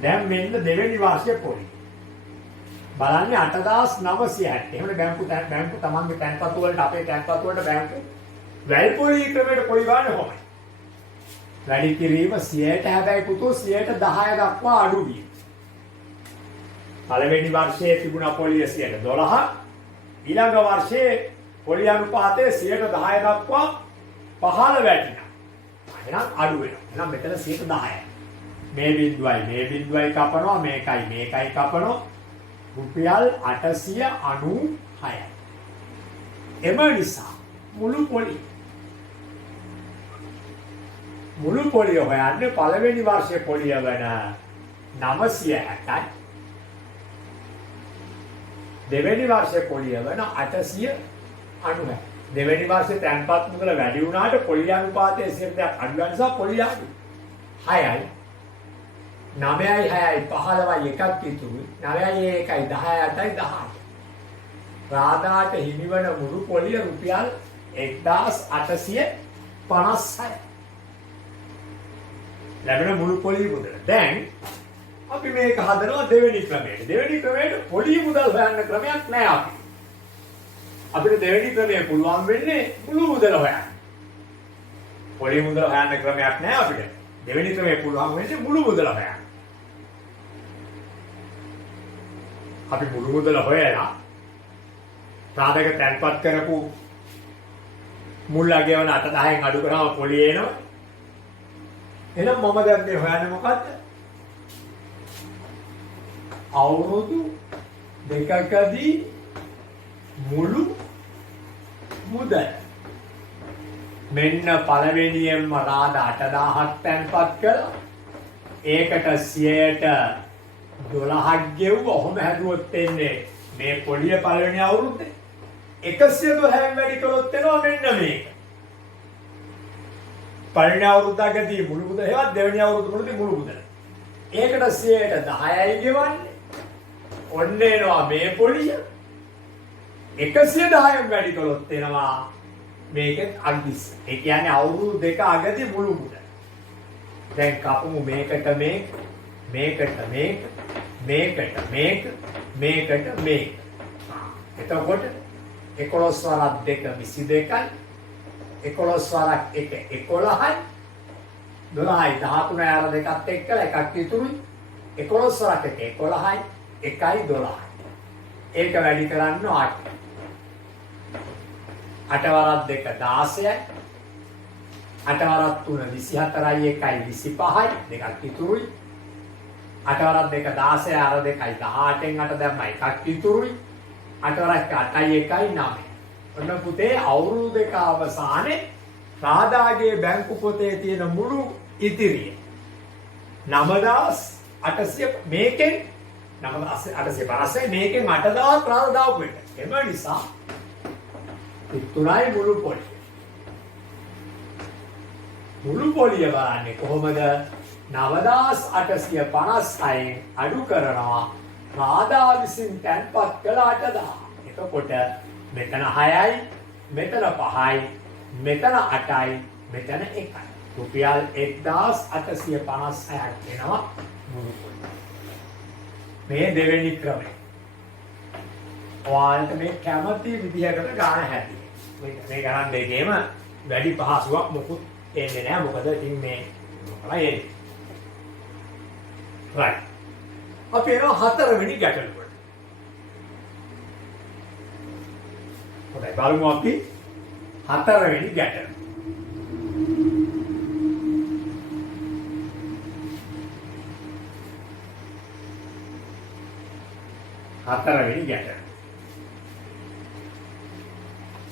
දැන් මෙන්න දෙවෙනි වර්ෂයේ පොලි. බලන්නේ 8960. එහෙනම් බැංකු තමන්ගේ තැන්පතු වලට අපේ තැන්පතු වලට බැංකු වැල් පොලි ක්‍රමයට පොලි ගන්න කොහොමද? වැඩි කිරීම 100ට හැබැයි පුතෝ 110 දක්වා අඩු විය. පළවෙනි වර්ෂයේ තිබුණා පොලිය 12. ඊළඟ වර්ෂයේ පොලි අනුපාතය 10% දක්වා පහළ වැටිලා. එහෙනම් අඩු වෙනවා. එහෙනම් මෙතන 10%යි. මේ බිඳුවයි කපනවා මේකයි කපනවා රුපියල් 896යි. එම නිසා මුළු පොලිය හොයන්නේ පළවෙනි වර්ෂයේ පොලිය වෙන 960යි. දෙවෙනි වර්ෂයේ පොලිය වෙන 890යි. දෙවෙනි වර්ෂයේ තැන්පත් මුදල වැඩි වුණාට පොලිය අනුපාතය 100ක් අඩු වෙන නිසා පොලිය අඩු. 6යි 9යි 6යි 15යි එකක් ඉතුරුයි 9යි 1යි 10යි 8යි 10යි. රාදාට හිමිවන මුළු පොලිය රුපියල් 1856යි. ලැබෙන මුළු පොලිය මුදල. දැන් අපි මේක හදනවා දෙවෙනි ක්‍රමයට. දෙවෙනි ක්‍රමයට පොලිය මුදල් හොයන්න ක්‍රමයක් නෑ අපි. අපිට දෙවෙනි ක්‍රමය පුළුවන් වෙන්නේ මුළු මුදල හොයන්න. පොලිය මුදල හොයන්න ක්‍රමයක් නෑ අපිට. දෙවෙනි ක්‍රමය පුළුවන් වෙන්නේ මුළු මුදල හොයන්න. අපි මුළු මුදල හොයලා සාධක තැන්පත් කරපු මුල් අගයවන 8-10න් අඩු කරාම පොලිය එනවා. එහෙනම් මම දැන් මේ හොයන්නේ මොකද්ද? අවුරුදු දෙකකදී මුළු මුදල. මෙන්න පළවෙනියෙන්ම රාද 8000ක් තැන්පත් කළා. ඒකට 12ක් ගෙව්ව. ඔහොම හැදුවොත් එන්නේ මේ පොලිය පළවෙනි අවුරුද්දේ 112න් වැඩි කළොත් එනවා මෙන්න මේක. පළවෙනි අවුරුද්දකදී මුළු මුදල හේවත් දෙවෙනි අවුරුද්දේ මුළු මුදල. ඒකට 10යි ගෙවන්නේ. ඔන්න එනවා මේ පොලිය 110න් වැඩි කළොත් එනවා මේකෙත් අග්දිස්. ඒ කියන්නේ අවුරුදු දෙක අගදී මුළු මුදල. දැන් කපමු මේකට මේක. එතකොට 11 වරක් 2 22යි 11 වරක් 1 11යි 12යි 13යි අර දෙකත් එක්කලා එකක් ඉතුරුයි 11 වරක් 1 11යි 1යි 12යි. ඒක වැඩි කරන්න 8. 8 වරක් 2 16යි 8 වරක් 3 24යි 1යි 25යි දෙකක් ඉතුරුයි 8 වරක් 2 16යි අර දෙකයි 18න් 8 දැම්ම එකක් ඉතුරුයි 8 වරක් 8යි 1යි 9. ඔන්න පුතේ අවුරුදු දෙක අවසානයේ රාදාගේ බැංකු පොතේ තියෙන මුළු ඉතිරිය 9800 මේකෙන් 9850 මේකෙන් 8000 රාද දාපු එක. එම නිසා ඉතුරුයි මුළු පොලිය. මුළු පොලිය බලන්නේ කොහොමද? 9856න් අඩු කරනවා රාදා විසින් තැන්පත් කළ 8000. එතකොට මෙතන 6යි, මෙතන 5යි, මෙතන 8යි, මෙතන 1යි. රුපියල් 1856ක් වෙනවා මුළු පොලිය. මේ දෙවෙනි ක්‍රමය. ඔයාලට මේ කැමති විදිහකට ගන්න හැටි. මේ ගණන් දෙකේම වැඩි පහසුවක් මොකුත් එන්නේ නැහැ. මොකද ඉතින් මේ මොකලා එන්නේ. right. අපි එනවා හතරවෙනි ගැටලුවට. හොඳයි බලමු අපි හතරවෙනි ගැටලුව. හතරවෙනි ගැටලුව.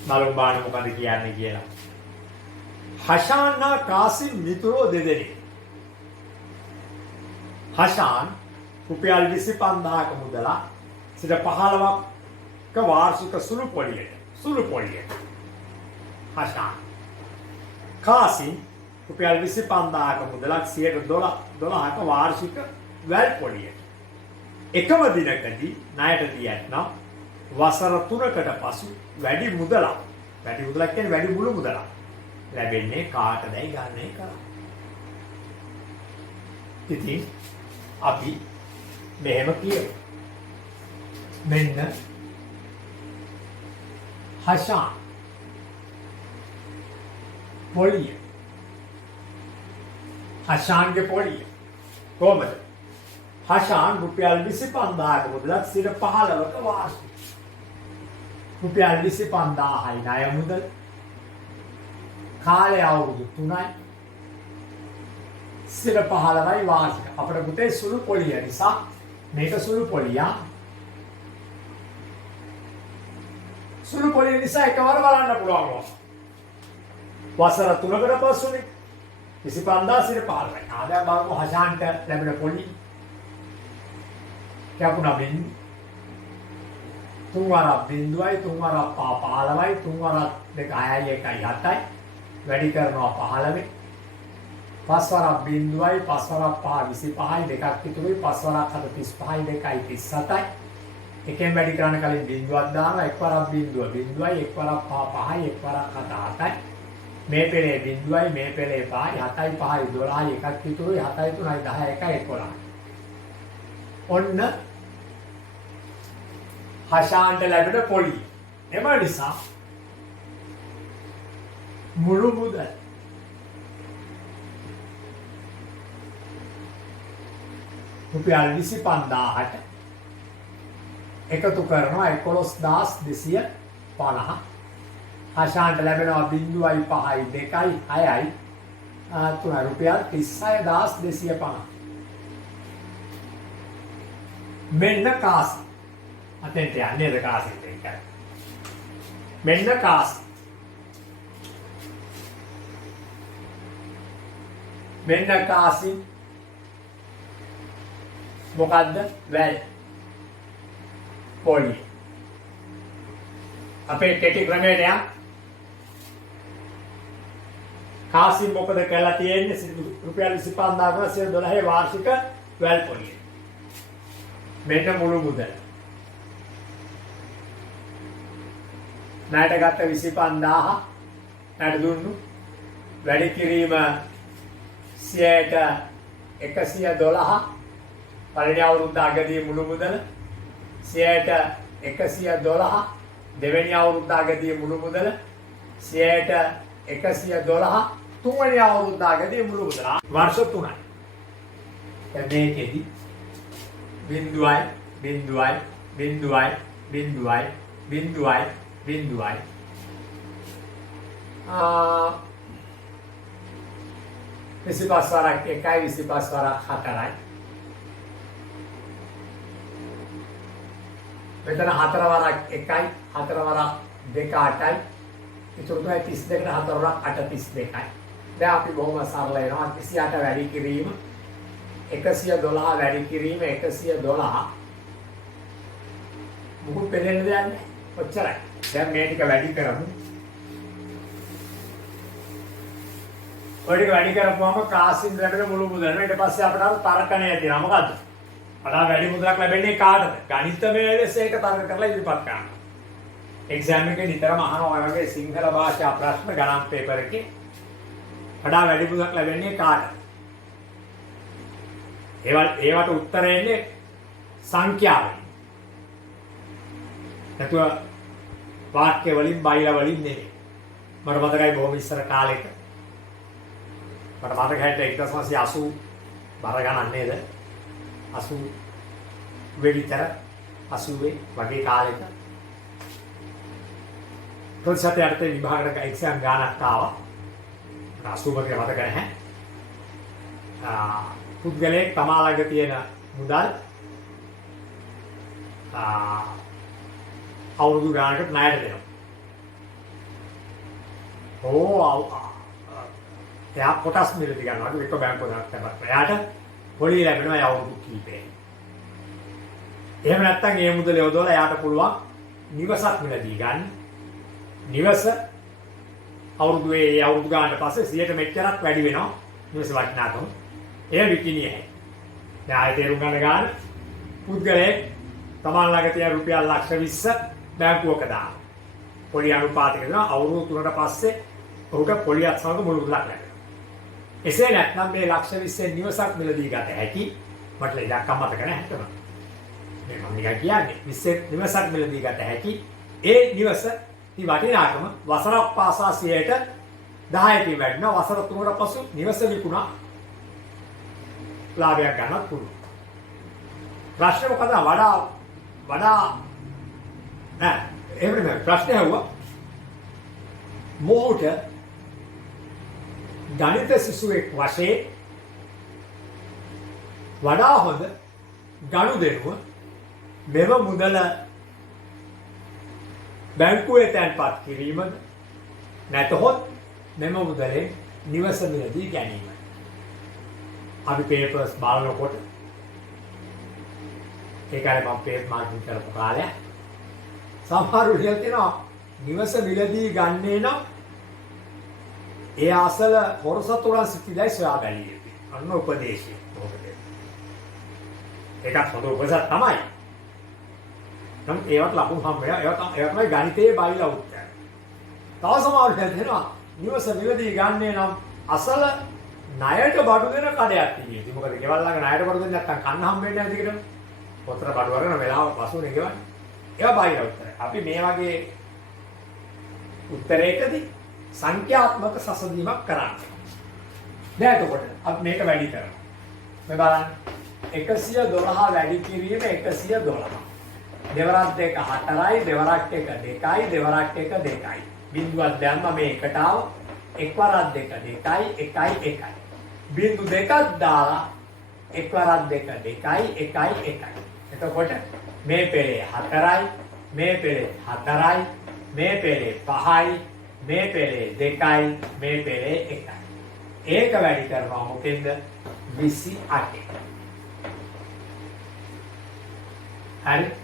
බලමු බලන්න මොකද කියන්නේ කියලා. හෂාන්නා කාසිම් මිතුරෝ දෙදෙනෙක්. හෂාන් රුපියල් 25000ක මුදලක් සිට 15ක වාර්ෂික සුළු පොලියට. හෂාන්. කාසිම් රුපියල් 25000ක මුදලක් 12ක වාර්ෂික වැල් පොලියට. එකම දිනකදී ණයට දී ඇතනම් වසර 3කට පසු වැඩි මුදලක් කියන්නේ වැඩි මුළු මුදලක් ලැබෙන්නේ කාටදයි ගන්න කරා. ඉතින් අපි මෙහෙම කියමු. මෙන්න හෂාන් පොලිය. හෂාන්ගේ පොලිය කොහමද? හෂාන් රුපියල් 25000ක මුදලක් 15ක වාර්ෂික. රුපියල් 25000යි ණය මුදල්. කාලය අවුරුදු 3යි. සිර 15යි වාර්ෂික. අපේ පුතේ සුළු පොලිය නිසා මේක සුළු පොලියක්. සුළු පොලිය නිසා එකවර බලන්න පුළුවන්. වසර 3කට පස්සුනේ 25000 සිර 15යි. ආදායම් බලමු හෂාන්ට ලැබෙන පොලිය. කැපුණා බින් 3 වරක් 0යි 3 වරක් 15යි 3 වරක් 2 6යි 1යි 7යි වැඩි කරනවා 15. 5 වරක් 0යි 5 වරක් 5 25යි දෙකක් ඉතුරුයි 5 වරක් 7 35යි 2යි 37යි. එකෙන් වැඩි කරන්න කලින් බිඳුවක් දානවා 1 වරක් 0 0යි 1 වරක් 5යි 1 වරක් 7 7යි. මේ පෙළේ 0යි මේ පෙළේ 5යි 7යි 5යි 12යි එකක් ඉතුරුයි 7යි 3යි 10යි 1යි 11යි. ඔන්න හෂාන්ට ලැබෙන පොලිය. එම නිසා මුළු මුදල් රුපියල් 25000ට එකතු කරනවා 11250. හෂාන්ට ලැබෙනවා 0.5යි 2යි 6යි 3 රුපියල් 36250. මෙන්න කාසි. අතෙන්ට යන්නේද කාසිට එක. මෙන්න කාසි. මෙන්න කාසි. මොකද්ද? වැල්. පොලිය. අපේ කෙටි ක්‍රමයට යන්න. කාසි මොකද කරලා තියෙන්නේ? රුපියල් 25000 12 වාර්ෂික වැල් පොලිය. මෙන්න මුළු මුදල. ණයට ගත්ත 25000 ණයට දුන්නු. වැඩි කිරීම 100ට 112 පළවෙනි අවුරුද්ද අගදී මුළු මුදල 100ට 112 දෙවෙනි අවුරුද්ද අගදී මුළු මුදල 100ට 112 තුන්වෙනි අවුරුද්ද අගදී මුළු මුදල වර්ෂ 3යි. දැන් මේකෙදි බිඳුවයි බිඳුවයි බිඳුවයි බිඳුවයි බිඳුවයි බිඳුවයි 25 වරක් 1යි 25 වරක් 4යි. මෙතන 4 වරක් 1යි 4 වරක් 2 8යි. ඉතුරු 32කට 4 වරක් 8 32යි. දැන් අපි බොහොම සරල වෙනවා. 28 වැඩි කිරීම 112 වැඩි කිරීම 112 මුකුත් පෙරෙන්න දෙයක් නැහැ. ඔච්චරයි. දැන් මේ ටික වැඩි කරමු. ඔය ටික වැඩි කරපුවම කාසින් ලැබෙන මුළු මුදල. ඊට පස්සේ අපිට අර තර්කණය තියෙනවා. මොකද්ද? වඩා වැඩි මුදලක් ලැබෙන්නේ කාටද? ගණිතමය ලෙස ඒක තර්ක කරලා ඉදිරිපත් කරන්න. එක්සෑම් එකේ නිතරම අහනවා ඔය වගේ සිංහල භාෂා ප්‍රශ්න ගණන් පේපර් එකේ වඩා වැඩි මුදලක් ලැබෙන්නේ කාටද? ඒවට උත්තර එන්නේ සංඛ්‍යාවෙන්. නැතුව වාක්‍ය වලින් බයිලා වලින් නෙමෙයි. මට මතකයි බොහොම ඉස්සර කාලෙක මට මතක හිටිය 1980 බර ගණන් නේද? 80 වෙලිතර 80 වගේ කාලෙක ප්‍රතිශතයට විභාගයක එක්සෑම් ගානක් ආවා. 80 ක මතක නැහැ. පුද්ගලයෙක් තමා ළඟ තියෙන මුදල් අවුරුදු ගානකට ණයට දෙනවා. එයා කොටස් මිලදී ගන්නවා. ඒක බැංකුවකට තමයි. එයාට පොලිය ලැබෙනවා අවුරුදු කිහිපෙක. එහෙම නැත්නම් ඒ මුදල යොදවලා එයාට පුළුවන් නිවසක් මිලදී ගන්න. නිවස අවුරුදු ගානට පස්සේ 100ට මෙච්චරක් වැඩි වෙනවා. නිවස වටිනාකම. එය විකිණිය හැකියි. දැන් ආයෙ තේරුම් ගන්න ගන්න පුද්ගලයෙක් තමන් ළඟ තියෙන රුපියල් ලක්ෂ 20 බැංකුවක දානවා. පොලිය අනුපාතයක දෙනවා. අවුරුදු 3කට පස්සේ ඔහුට පොලියත් සමග මුළු මුදලක් ලැබෙනවා. එසේ නැත්නම් මේ ලක්ෂ 20 නිවසක් මිලදී ගත හැකි. මට ලෙඩක් අමතක නැහැ හිතනවා. මේ මම නිකන් කියන්නේ 20 නිවසක් මිලදී ගත හැකි. ඒ නිවස ති වටිනාකම වසරක් පාසා 100ට 10කින් වැඩිනවා. වසර 3කට පසු නිවස විකුණා ලාභයක් ගන්නත් පුළුවන්. ප්‍රශ්නේ මොකද? වඩා එහෙම නෙමෙයි ප්‍රශ්නේ ඇහුවා මොහුට ගණිත සිසුවෙක් වශයෙන් වඩා හොඳ ගනුදෙනුව මෙම මුදල බැංකුවේ තැන්පත් කිරීමද නැතහොත් මෙම මුදලෙන් නිවස මිලදී ගැනීම. අපි පේපර්ස් බලනකොට ඒ කාලේ මම පේපර් මාර්කින් කරපු කාලේ සමහරු ලියලා තියෙනවා නිවස මිලදී ගන්නේ නම් ඒ අසල හොරසතුරන් සිටිදයි සොයා බැලිය යුතුයි. අන්න උපදේශය. ඒකත් හොඳ උපදේශයක් තමයි. නම් ඒවට ලකුණු හම් වෙනවා. ඒවා තමයි ගණිතයේ බයිලා උත්තර. තව සමහරවල් කියනවා නිවස මිලදී ගන්නේ නම් අසල ණයට බඩු දෙන කඩයක් තියෙනවා. මොකද ගෙවල් ළඟ ණයට බඩු දෙන්නේ නැත්නම් කන්න හම් වෙන්නේ නැති කියලා. පොතර බඩු අරගෙන වෙලාව පසුනේ ගෙවන්නේ. ඒවා බයිලා උත්තර. අපි මේ වගේ උත්තරයකදී සංඛ්‍යාත්මක සසඳීමක් කරන්න. දැන් එතකොට අපි මේක වැඩි කරමු. මේ බලන්න 112 වැඩි කිරීම 112. දෙවරක් දෙක 4යි දෙවරක් එක 2යි දෙවරක් එක 2යි. බිංදුවක් දැම්ම මේ එකට ආව එක් වරක් දෙක 2යි 1යි 1යි. බිංදු දෙකක් දාලා එක් වරක් දෙක 2යි 1යි 1යි. එතකොට මේ පෙළේ 4යි මේ පෙළේ 4යි මේ පෙළේ 5යි මේ පෙළේ 2යි මේ පෙළේ 1යි. ඒක වැඩි කරනවා මොකෙන්ද 28. හරි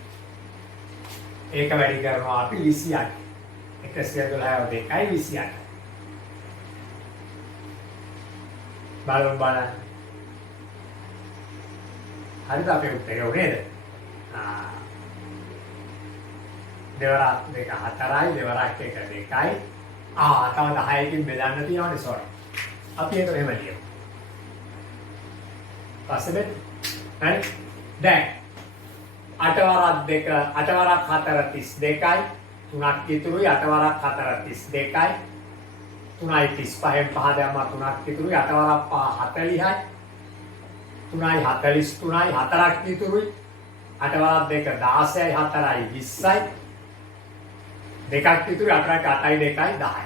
ඒක වැඩි කරනවා අපි 28. 112 2යි 28. බලන්න. හරිද අපේ උත්තරය නේද? දෙවරක් දෙක 4යි දෙවරක් එක 2යි. තව 10කින් බෙදන්න තියෙනවනේ සෝරි. අපි ඒක එහෙම ලියමු. පස්සේ හරි දැන් 8 වරක් 2 8 වරක් 4 32යි 3ක් ඉතුරුයි 8 වරක් 4 32යි 3යි 35න් 5 දැම්මා 3ක් ඉතුරුයි 8 වරක් 5 40යි 3යි 43යි 4ක් ඉතුරුයි 8 වරක් 2 16යි 4යි 20යි දෙකක් ඉතුරුයි 8ක් 8යි 2යි 10යි.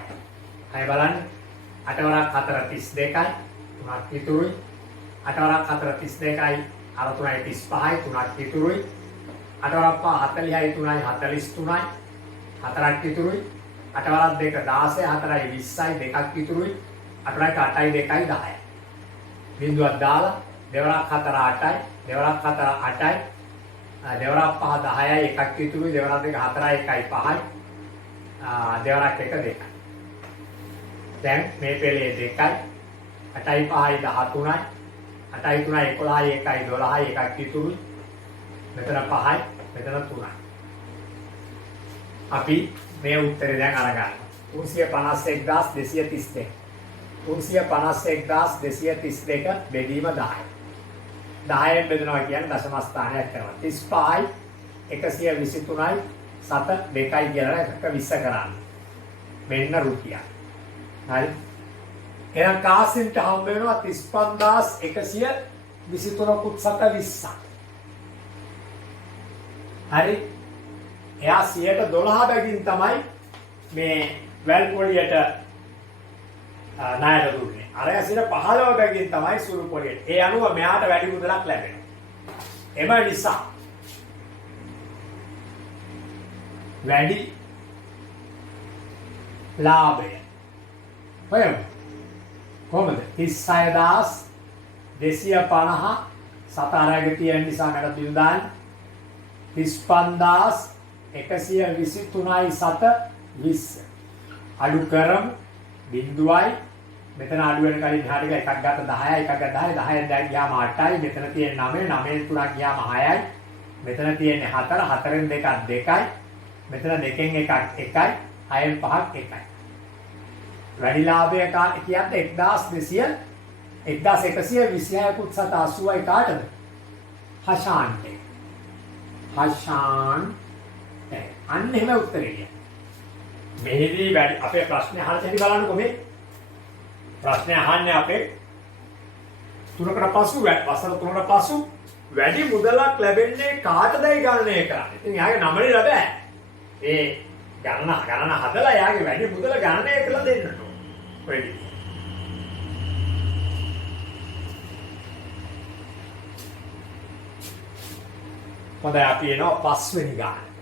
හරි බලන්න 8 වරක් 4 32යි 3ක් ඉතුරුයි 8 වරක් 4 32යි අර 3යි 35යි 3ක් ඉතුරුයි 8 වරක් 5 40යි 3යි 43යි 4ක් ඉතුරුයි 8 වරක් 2 16 4යි 20යි දෙකක් ඉතුරුයි 8ක් 8යි 2යි 10යි. බිංදුවක් දාලා දෙවරක් 4 8යි දෙවරක් 4 8යි දෙවරක් 5 10යි එකක් ඉතුරුයි දෙවරක් 2 4යි 1යි 5යි දෙවරක් 1 2යි. දැන් මේ පෙළේ 2යි 8යි 5යි 13යි 8යි 3යි 11යි 1යි 12යි එකක් ඉතුරුයි මෙතන 5යි මෙතන 3යි. අපි මේ උත්තරේ දැන් අරගන්න. 351232 351232 බෙදීම 10යි. 10ෙන් බෙදනවා කියන්නේ දශම ස්ථානයක් කරනවා. 35යි 123යි 7 2යි කියලා එකක 20 කරන්න. මෙන්න රුපියල්. හරි. එහෙනම් කාසින්ට හම්බ වෙනවා 35123කුත් 7 20ක්. හරි. එයා 112 බැගින් තමයි මේ වැල් පොලියට ණයට දුන්නේ. අරයා 15 බැගින් තමයි සුළු පොලියට. ඒ අනුව මෙයාට වැඩි මුදලක් ලැබෙනවා. එම නිසා වැඩි ලාභය හොයමු. කොහොමද? 36250 සත අරගෙන තියෙන නිසා මට බිල් දාන්න 35123යි 7 20 අඩු කරමු බිංදුවයි මෙතන අඩු වෙන කලින් එහාට එකක් ගත්ත 10යි එකක් ගත්ත 10යි 10ෙන් දැන් ගියාම 8යි මෙතන තියෙන 9 9ෙන් 3ක් ගියාම 6යි මෙතන තියෙන්නේ 4 4ෙන් 2ක් 2යි මෙතන 2ෙන් එකක් 1යි 6ෙන් 5ක් 1යි වැඩි ලාභය කියන්නේ 1126කුත් 780යි කාටද? හෂාන්ට. හෂාන් අන්න එහෙම උත්තරේ කියන්නේ. මෙහිදී වැඩි අපේ ප්‍රශ්නේ අහලා ඉතින් බලන්නකො මේ. ප්‍රශ්නේ අහන්නේ අපේ තුනකට පසු වසර 3කට පසු වැඩි මුදලක් ලැබෙන්නේ කාටදයි ගණනය කරන්නේ. ඉතින් යාගේ නමනේ ලැබෑ. ඒ ගණන හදලා යාගේ වැඩි මුදල ගණනය කළා දෙන්නට ඕන. ඔය විදිහට. හොඳයි අපි එනවා පස්වෙනි ගානට.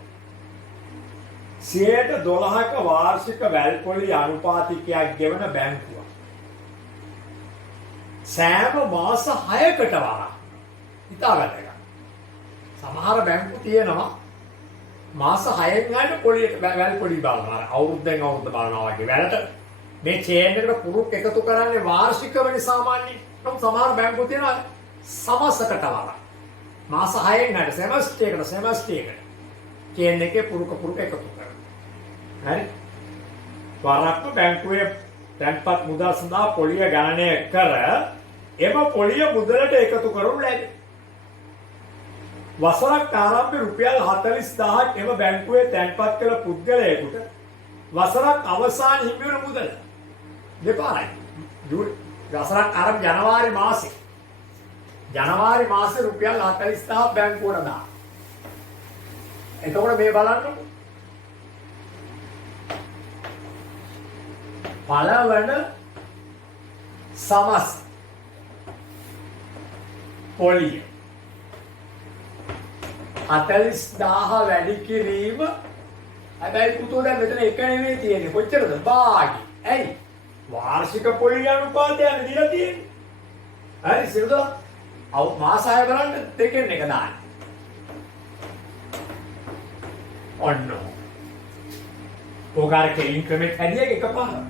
12%ක වාර්ෂික වැල්පොලි අනුපාතිකයක් ගෙවන බැංකුවක්. සෑම මාස 6කට වරක් හිතා ගන්න. සමහර බැංකු තියෙනවා මාස 6න් ගන්න පොලියට වැල්පොලි බලනවා. අවුරුද්දෙන් අවුරුද්ද බලනවා වගේ. වැලට මේ චේන් එකට පුරුක් එකතු කරන්නේ වාර්ෂිකවනේ සාමාන්‍යයෙන්. නම් සමහර බැංකු තියෙනවා සමසකට වරක්. මාස 6න් ගන්න සෙමස්ටරයකට චේන් එකේ පුරුක එකතු කරනවා. හරි. වරක්ම බැංකුවේ තැන්පත් මුදල් සඳහා පොලිය ගණනය කර එම පොලිය මුදලට එකතු කරනු ලැබේ. වසරක් ආරම්භයේ රුපියල් 40000ක් එම බැංකුවේ තැන්පත් කළ පුද්ගලයෙකුට වසරක් අවසාන හිමි වන මුදල දෙපාරයි. වසරක් ආරම්භ ජනවාරි මාසේ රුපියල් 40000ක් බැංකුවට දාන. එතකොට මේ බලන්න පළවන සමස් පොලිය 40000 වැඩි කිරීම. හැබැයි පුතෝ දැන් මෙතන එක නෙමෙයි තියෙන්නේ. කොච්චරද? භාගි. ඇයි? වාර්ෂික පොලිය අනුපාතයක් දීලා තියෙන්නේ. හරි සිරුද? මාස 6 බලන්න දෙකෙන් එක දාන්න. ඔන්න. ඕකාරක ඉන්ක්‍රිමන්ට් හැදියක එකපාර.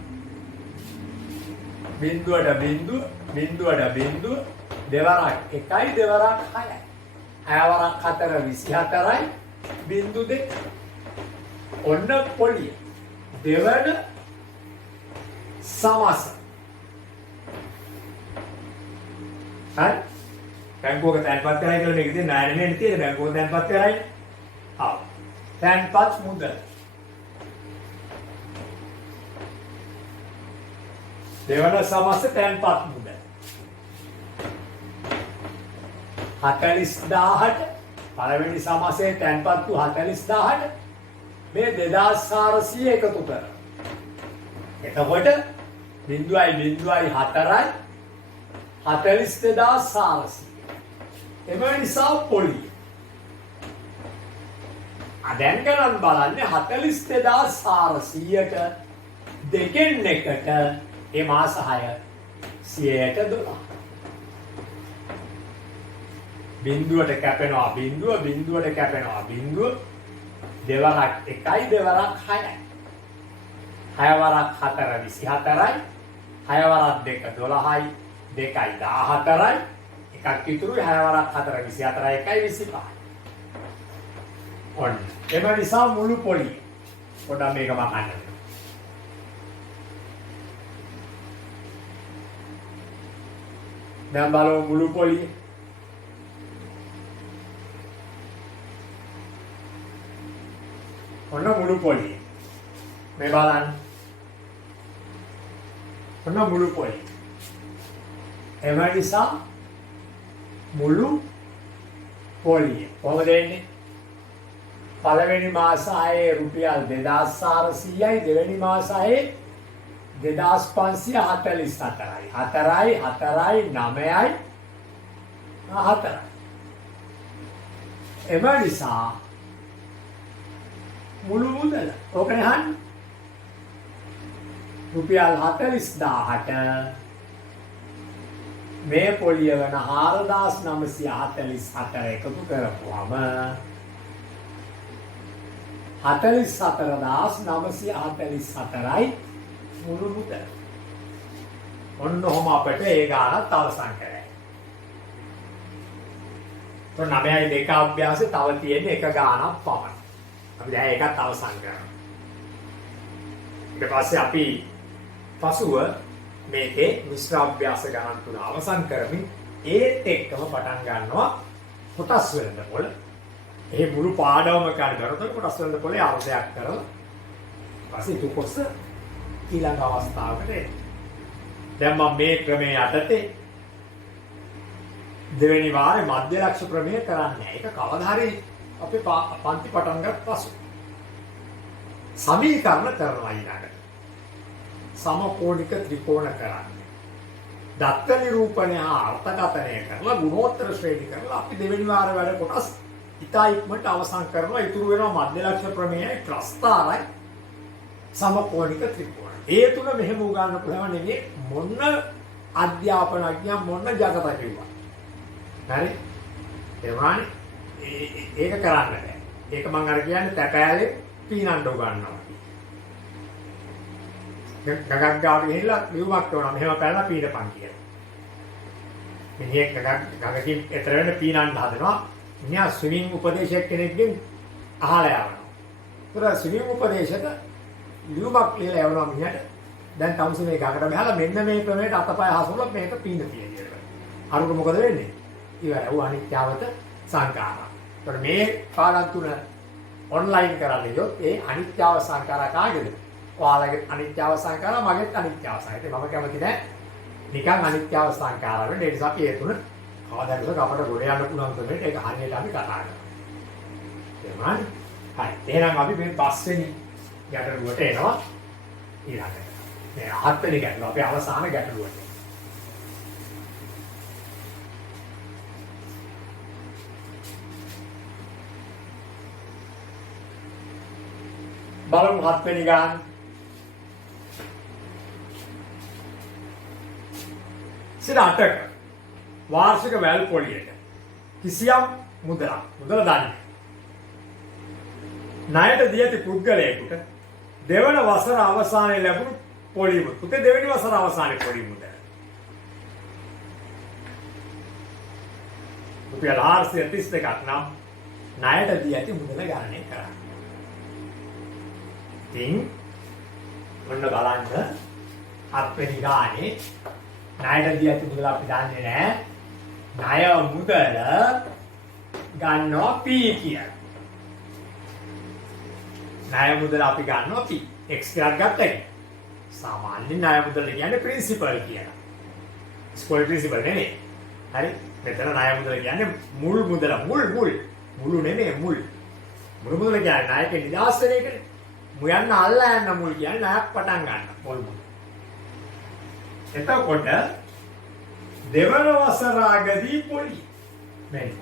බිඳුවට බිඳුව දෙවරක් 1යි දෙවරක් 6යි. 6 වරක් 4 24යි බිඳු 2. ඔන්න පොලිය. දෙවන සමස. හරි. බැංකුවක තැන්පත් කරයි කියලා මේක තියෙන ණය නෙමෙයි තියෙන්නේ බැංකුවක තැන්පත් කරයි. ආ. තැන්පත් මුදල. දෙවන සමස්ත තැන්පත් මුදල 40000ට පළවෙනි සමස්තේ තැන්පත් වූ 40000ට මේ 2400 එකතු කර. එතකොට 0.04යි 42400. එම නිසා පොලිය. දැන් ගණන් බලන්නේ 42400ට දෙකෙන් එකට ඒ මාස 6 100ට 12. බිඳුවට කැපෙනවා බිඳුවට කැපෙනවා බිඳුව. දෙවරක් 1යි දෙවරක් 6යි. 6 වරක් 4 24යි. 6 වරක් 2 12යි. 2යි 14යි. එකක් ඉතුරුයි 6 වරක් 4 24යි 1යි 25යි. ඔන්න. එම නිසා මුළු පොලිය. පොඩ්ඩක් මේක මකන්න. දැන් බලමු මුළු පොලිය. ඔන්න මුළු පොලිය. මේ බලන්න. ඔන්න මුළු පොලිය. එම නිසා මුළු පොලිය. කොහොමද එන්නේ? පළවෙනි මාස 6 රුපියල් 2400යි දෙවෙනි මාස 6 2544යි 4යි 9යි 4යි. එම නිසා මුළු මුදල ඕකනේ අහන්නේ රුපියල් 40000ට මේ පොලිය වන 4944 එකතු කරපුවම 44944යි මුළු මුදල. ඔන්න ඔහොම අපිට ඒ ගානත් අවසන් කරයි. તો 9යි 2 අභ්‍යාසෙ තව තියෙන්නේ එක ගානක් පමණයි. අපි දැන් ඒකත් අවසන් කරනවා. ඊට පස්සේ අපි පසුව මේකේ මිශ්‍ර අභ්‍යාස ගණන් තුන අවසන් කරමින් ඒත් එක්කම පටන් ගන්නවා කොටස් වෙනද පොළ. ඒ මුළු පාඩමම කරනකොට කොටස් වෙනද පොළේ අර්ථයක් කරලා ඊපස්සේ තුකොස්ස ඊළඟ අවස්ථාවකට එන්න. දැන් මම මේ ක්‍රමයේ යටතේ දෙවෙනි වාරේ මධ්‍ය ලක්ෂ ප්‍රමේය කරන්නේ. ඒක කවදා හරි අපි පන්ති පටන් ගන්න පසු සමීකරණ කරනවා ඊළඟට. සමකෝණික ත්‍රිකෝණ කරන්නේ. දත්ත නිරූපණය හා අර්ථකථනය කරලා ගුණෝත්තර ශ්‍රේණි කරලා අපි දෙවෙනි වාර වැඩ කොටස් ඉතා ඉක්මනට අවසන් කරනවා. ඉතුරු වෙනවා මධ්‍ය ලක්ෂ්‍ය ප්‍රමේයයි ප්‍රස්ථාරයි සමකෝණික ත්‍රිකෝණ. ඒ තුන මෙහෙම උගන්වන්න පුළුවන් නෙමෙයි මොන අධ්‍යාපනඥයා මොන ජගත කිව්වා. හරි? එවනේ ඒක කරන්න බෑ. ඒක මම අර කියන්නේ තැපෑලේ පීනන්න උගන්වනවා. ගගක් ගාව ගිහිල්ලා ලියුමක් කරනවා මෙහෙම පැනලා පීනපන් කියලා. මිනිහෙක් ගගකින් එතර වෙන පීනන්න හදනවා. මිනිහා ස්විමින් උපදේශක කෙනෙක්ගෙන් අහලා යනවා. ඒතර ස්විමින් උපදේශක ලියුමක් ලියලා යවනවා මිනිහට. දැන් තමුසේ මේ ගඟට බහලා මෙන්න මේ ක්‍රමයට අතපය හසුරලා මේක පීන කියලා. අරුණ මොකද වෙන්නේ? ඉවරයි. ඌ අනිත්‍යවත සංඛාරා. ඒතර මේ පාඩම් තුන ඔන්ලයින් කරලා ඉතින් ඒ අනිත්‍යව සංඛාරා කාගේද? ඔයාලගේ අනිත්‍යව සංඛාරා මගේත් අනිත්‍යව සංඛාරා. මම කැමති නෑ නිකන් අනිත්‍යව සංඛාරා වෙන්න. ඒ නිසා අපි ඒ තුන කවදාද අපට ගොඩ යන්න පුළුවන් ක්‍රමයට ඒක හරියට අපි කතා කරනවා. එහෙමයි. හරි. එහෙනම් අපි මේ පස්වෙනි ගැටලුවට එනවා ඊළඟට. මේ හත්වෙනි ගැටලුව අපේ අවසාන ගැටලුවට. බලමු හත්වෙනි ගාන. සිට 8ක වාර්ෂික වැල් පොලියට කිසියම් මුදල දන්නේ. ණයට දී ඇති පුද්ගලයෙකුට දෙවන වසර අවසානයේ ලැබුණු පොලි මුදල. පුතේ දෙවෙනි වසර අවසානයේ පොලි මුදල. රුපියල් 432ක් නම් ණයට දී ඇති මුදල ගණනය කරන්න. ඉතින් ඔන්න බලන්න හත්වෙනි ගානේ ණයට දී ඇති මුදල අපි දන්නේ නැහැ. ණය මුදල ගන්නවා P කියලා. ණය මුදල අපි ගන්නවා P. X එකක් ගත්තා. සාමාන්‍ය ණය මුදල කියන්නේ ප්‍රින්සිපල් කියලා. ස්කෝල් ප්‍රින්සිපල් නෙමෙයි. හරි? මෙතන ණය මුදල කියන්නේ මුල් මුදල. මුළු නෙමෙයි මුල්. මුල් මුදල කියන්නේ ණයක නිදාස් වෙන එකනේ. මුයන්න අල්ලා යන්න මුල් කියන්නේ ණයක් පටන් ගන්න මුල් මුදල. එතකොට දෙවන වසරාගදී පොලි මෙන්න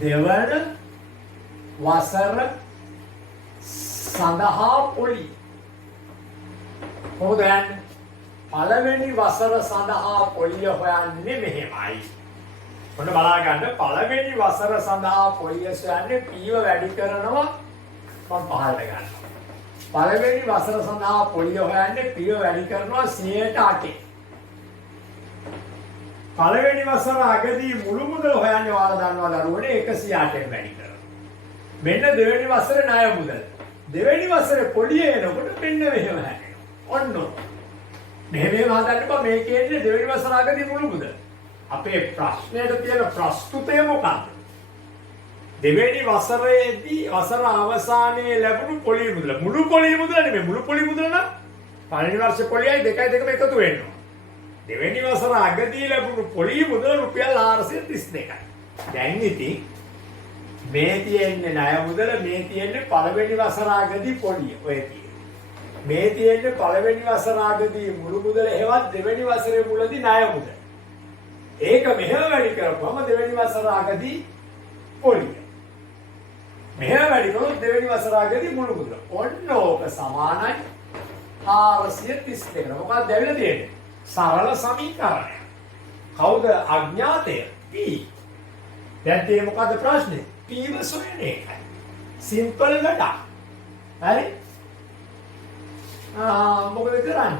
දෙවන වසර සඳහා පොලි කොහොමද යන්නේ? පළවෙනි වසර සඳහා පොලිය හොයන්නේ මෙහෙමයි. ඔන්න බලා ගන්න පළවෙනි වසර සඳහා පොලිය හොයන්නේ පීව වැඩි කරනවා මම පහළට ගන්නවා. පළවෙනි වසර සඳහා පොලිය හොයන්නේ පීව වැඩි කරනවා 108. පළවෙනි වසර අගදී මුළු මුදල හොයන්නේ ඔයාලා දන්නවා දරුවනේ 108ෙන් වැඩි කරනවා. මෙන්න දෙවෙනි වසරේ ණය මුදල. දෙවෙනි වසරේ පොලිය එනකොට මෙන්න මෙහෙම හැදෙනවා. ඔන්න මෙහෙම හදන්න බෑ මේ කියන්නේ දෙවෙනි වසර අගදී මුළු මුදල. අපේ ප්‍රශ්නයට තියෙන ප්‍රස්තුතය මොකක්ද? දෙවෙනි වසරේදී වසර අවසානයේ ලැබුණු පොලි මුදල. මුළු පොලි මුදල නෙමෙයි මුළු පොලි මුදල නම් පළවෙනි වර්ෂ පොලියයි දෙකම එකතු වෙනවා. දෙවෙනි වසර අගදී ලැබුණු පොලි මුදල රුපියල් 432යි. දැන් ඉතින් මේ තියෙන්නේ ණය මුදල මේ තියෙන්නේ පළවෙනි වසර අගදී පොලිය. ඔය තියෙන්නේ. මේ තියෙන්නේ පළවෙනි වසර අගදී මුළු මුදල හේවත් දෙවෙනි වසරේ මුලදී ණය මුදල. ඒක මෙහෙම වැඩි කරපුවම දෙවෙනි වසර අගදී පොලිය. මෙහෙම වැඩි කරොත් දෙවෙනි වසර අගදී මුළු මුදල. ඔන්න ඕක සමානයි 432. මොකක්ද දැවිලා තියෙන්නේ? සරල සමීකරණය. කවුද අඥාතය? P. දැන් තියෙන්නේ මොකද්ද ප්‍රශ්නේ? P වසොයන එකයි. සිම්පල් වැඩක්. හරි? මොකද කරන්නේ?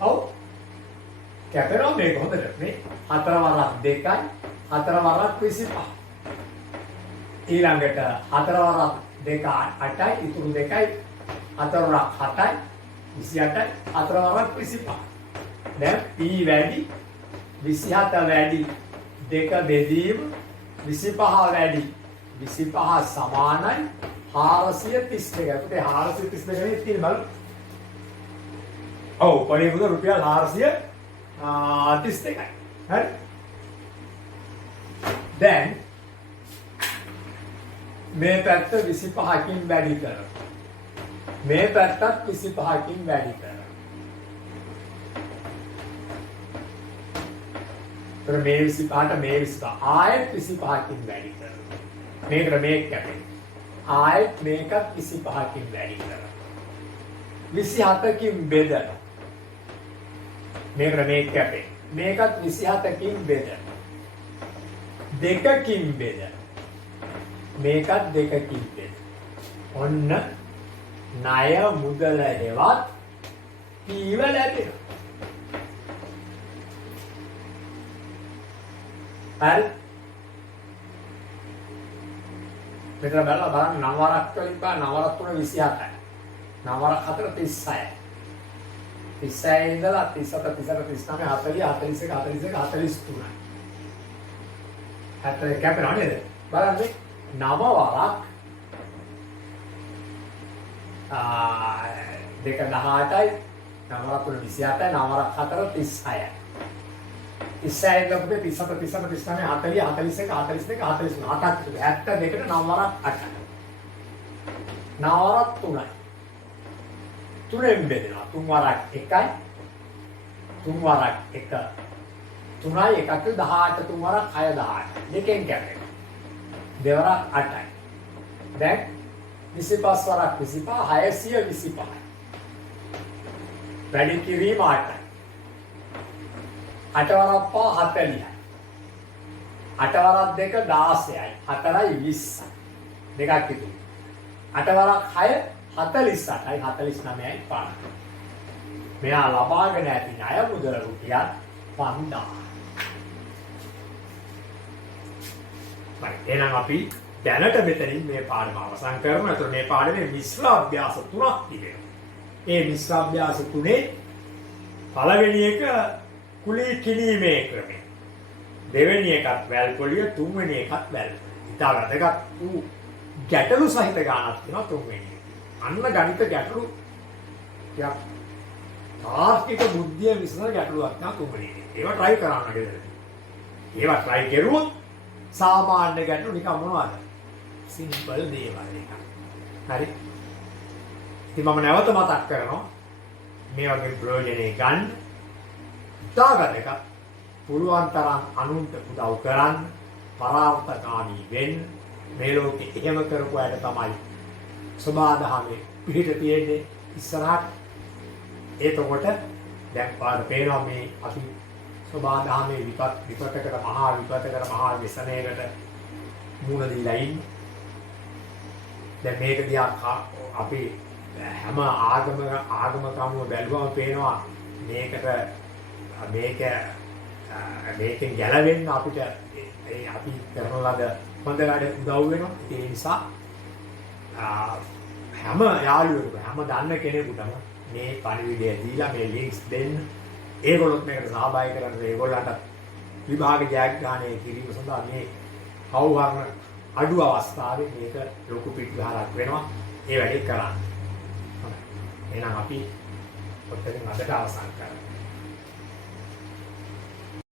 ඔව්. කැපෙනවා මේක හොඳට. මේ 4 වරක් 2යි 4 වරක් 25. ඊළඟට 4 වරක් 2 8යි ඉතුරු 2යි 4 වරක් 7යි 28යි 4 වරක් 25. දැන් P වැඩි 27 වැඩි 2 බෙදීම 25 වැඩි 25 සමානයි 432. ඒකට 432 නේ තියෙන්නේ බලන්න. ඔව් පොලි මුදල රුපියල් 432යි. හරි? දැන් මේ පැත්ත 25කින් වැඩි කරනවා. මේ පැත්තත් 25කින් වැඩි කරනවා. तर මේ 25ට මේ 25 ආයෙත් 25කින් වැඩි කරනවා. මේකට මේක කැපෙනවා. ආයෙත් මේකත් 25කින් වැඩි කරනවා. 27කින් බෙදනවා. මේකට මේක කැපෙනවා. මේකත් 27කින් බෙදනවා. දෙකකින් බෙදනවා. මේකත් දෙකකින් බෙදනවා. ඔන්න ණය මුදල හෙවත් පීව ලැබෙනවා. හරි. මෙතන බලන්න 9 වරක් වලින් බා 9 වරක් 3 27යි. 9 වරක් 4 36යි. 36 ඉඳලා 37 38 39 40 41 42 43යි. හතර කැපෙනවා නේද? බලන්න 9 වරක් දෙක 18යි 9 වරක් 3 27යි 9 වරක් 4 36යි. 36 ගපුවේ 37 39 40 41 42 43 72ට 9 වරක් 8යි. 9 වරක් 3යි. 3ෙන් බෙදෙනවා. 3 වරක් 1යි. 3 වරක් 1 3යි 1ට 18 3 වරක් 6 18. දෙකෙන් කැපෙනවා. දෙවරක් 8යි. දැන් 25 වරක් 25 625යි. වැඩි කිරීම 8යි. 8 වරක් 5 40යි. 8 වරක් 2 16යි. 4යි 20යි. දෙකක් ඉතුරු. 8 වරක් 6 48යි 49යි 5. මෙයා ලබාගෙන ඇති ණය මුදල රුපියල් 5000. හරි එහෙනම් අපි දැනට මෙතනින් මේ පාඩම අවසන් කරමු. එතකොට මේ පාඩමේ මිශ්‍ර අභ්‍යාස 3ක් තිබෙනවා. ඒ මිශ්‍ර අභ්‍යාස 3 පළවෙනි එක කුලී කිනීමේ ක්‍රමය. දෙවෙනි එකත් වැල් පොලිය, තුන්වෙනි එකත් වැල්. ඉතාල වැදගත් වූ ගැටලු සහිත ගානක් තියෙනවා තුන්වෙනි එක. අන්න ගණිත ගැටලු ටිකක් තාර්කික බුද්ධිය විසඳන ගැටලුවක් තමයි තුන්වෙනි එක. ඒවා try කරන්න ගෙදර. ඒවා try කරුවොත් සාමාන්‍ය ගැටලු නිකන් මොනවද? සිම්පල් දේවල් එක. හරි. ඉතින් මම නැවත මතක් කරනවා මේ වගේ ප්‍රයෝජනේ ගන්න. ඉතාලට එක පුළුවන් තරම් අනුන්ට උදව් කරන්න, පරාර්ථකාමී වෙන්න. මේ ලෝකෙ එහෙම කරපු අයට තමයි සබාදහමේ පිහිට තියෙන්නේ ඉස්සරහට. එතකොට දැන් පාඩ පේනවා මේ අපි සබාදහමේ විපතකට මහා व्यसනයකට මුහුණ දීලා ඉන්නේ. දැන් මේක දිහා අපි හැම ආගමකම බැලුවම පේනවා මේකෙන් ගැලවෙන්න අපිට අපි කරන ලද හොඳ වැඩ උදව් වෙනවා. ඒ නිසා හැම යාළුවෙකුට හැම දන්න කෙනෙකුටම මේ පණිවිඩය දීලා මේ ලින්ක්ස් දෙන්න. ඒගොල්ලොත් මේකට සහභාගී කරන්න ඒගොල්ලන්ට විභාග ජයග්‍රහණය කිරීම සඳහා මේ කවුරුහරන අඩු අවස්ථාවේ මේක ලොකු පිටුහරක් වෙනවා. ඒ වැඩේ කරන්න. එහෙනම් අපි ඔතනින් අදට අවසන් කරමු.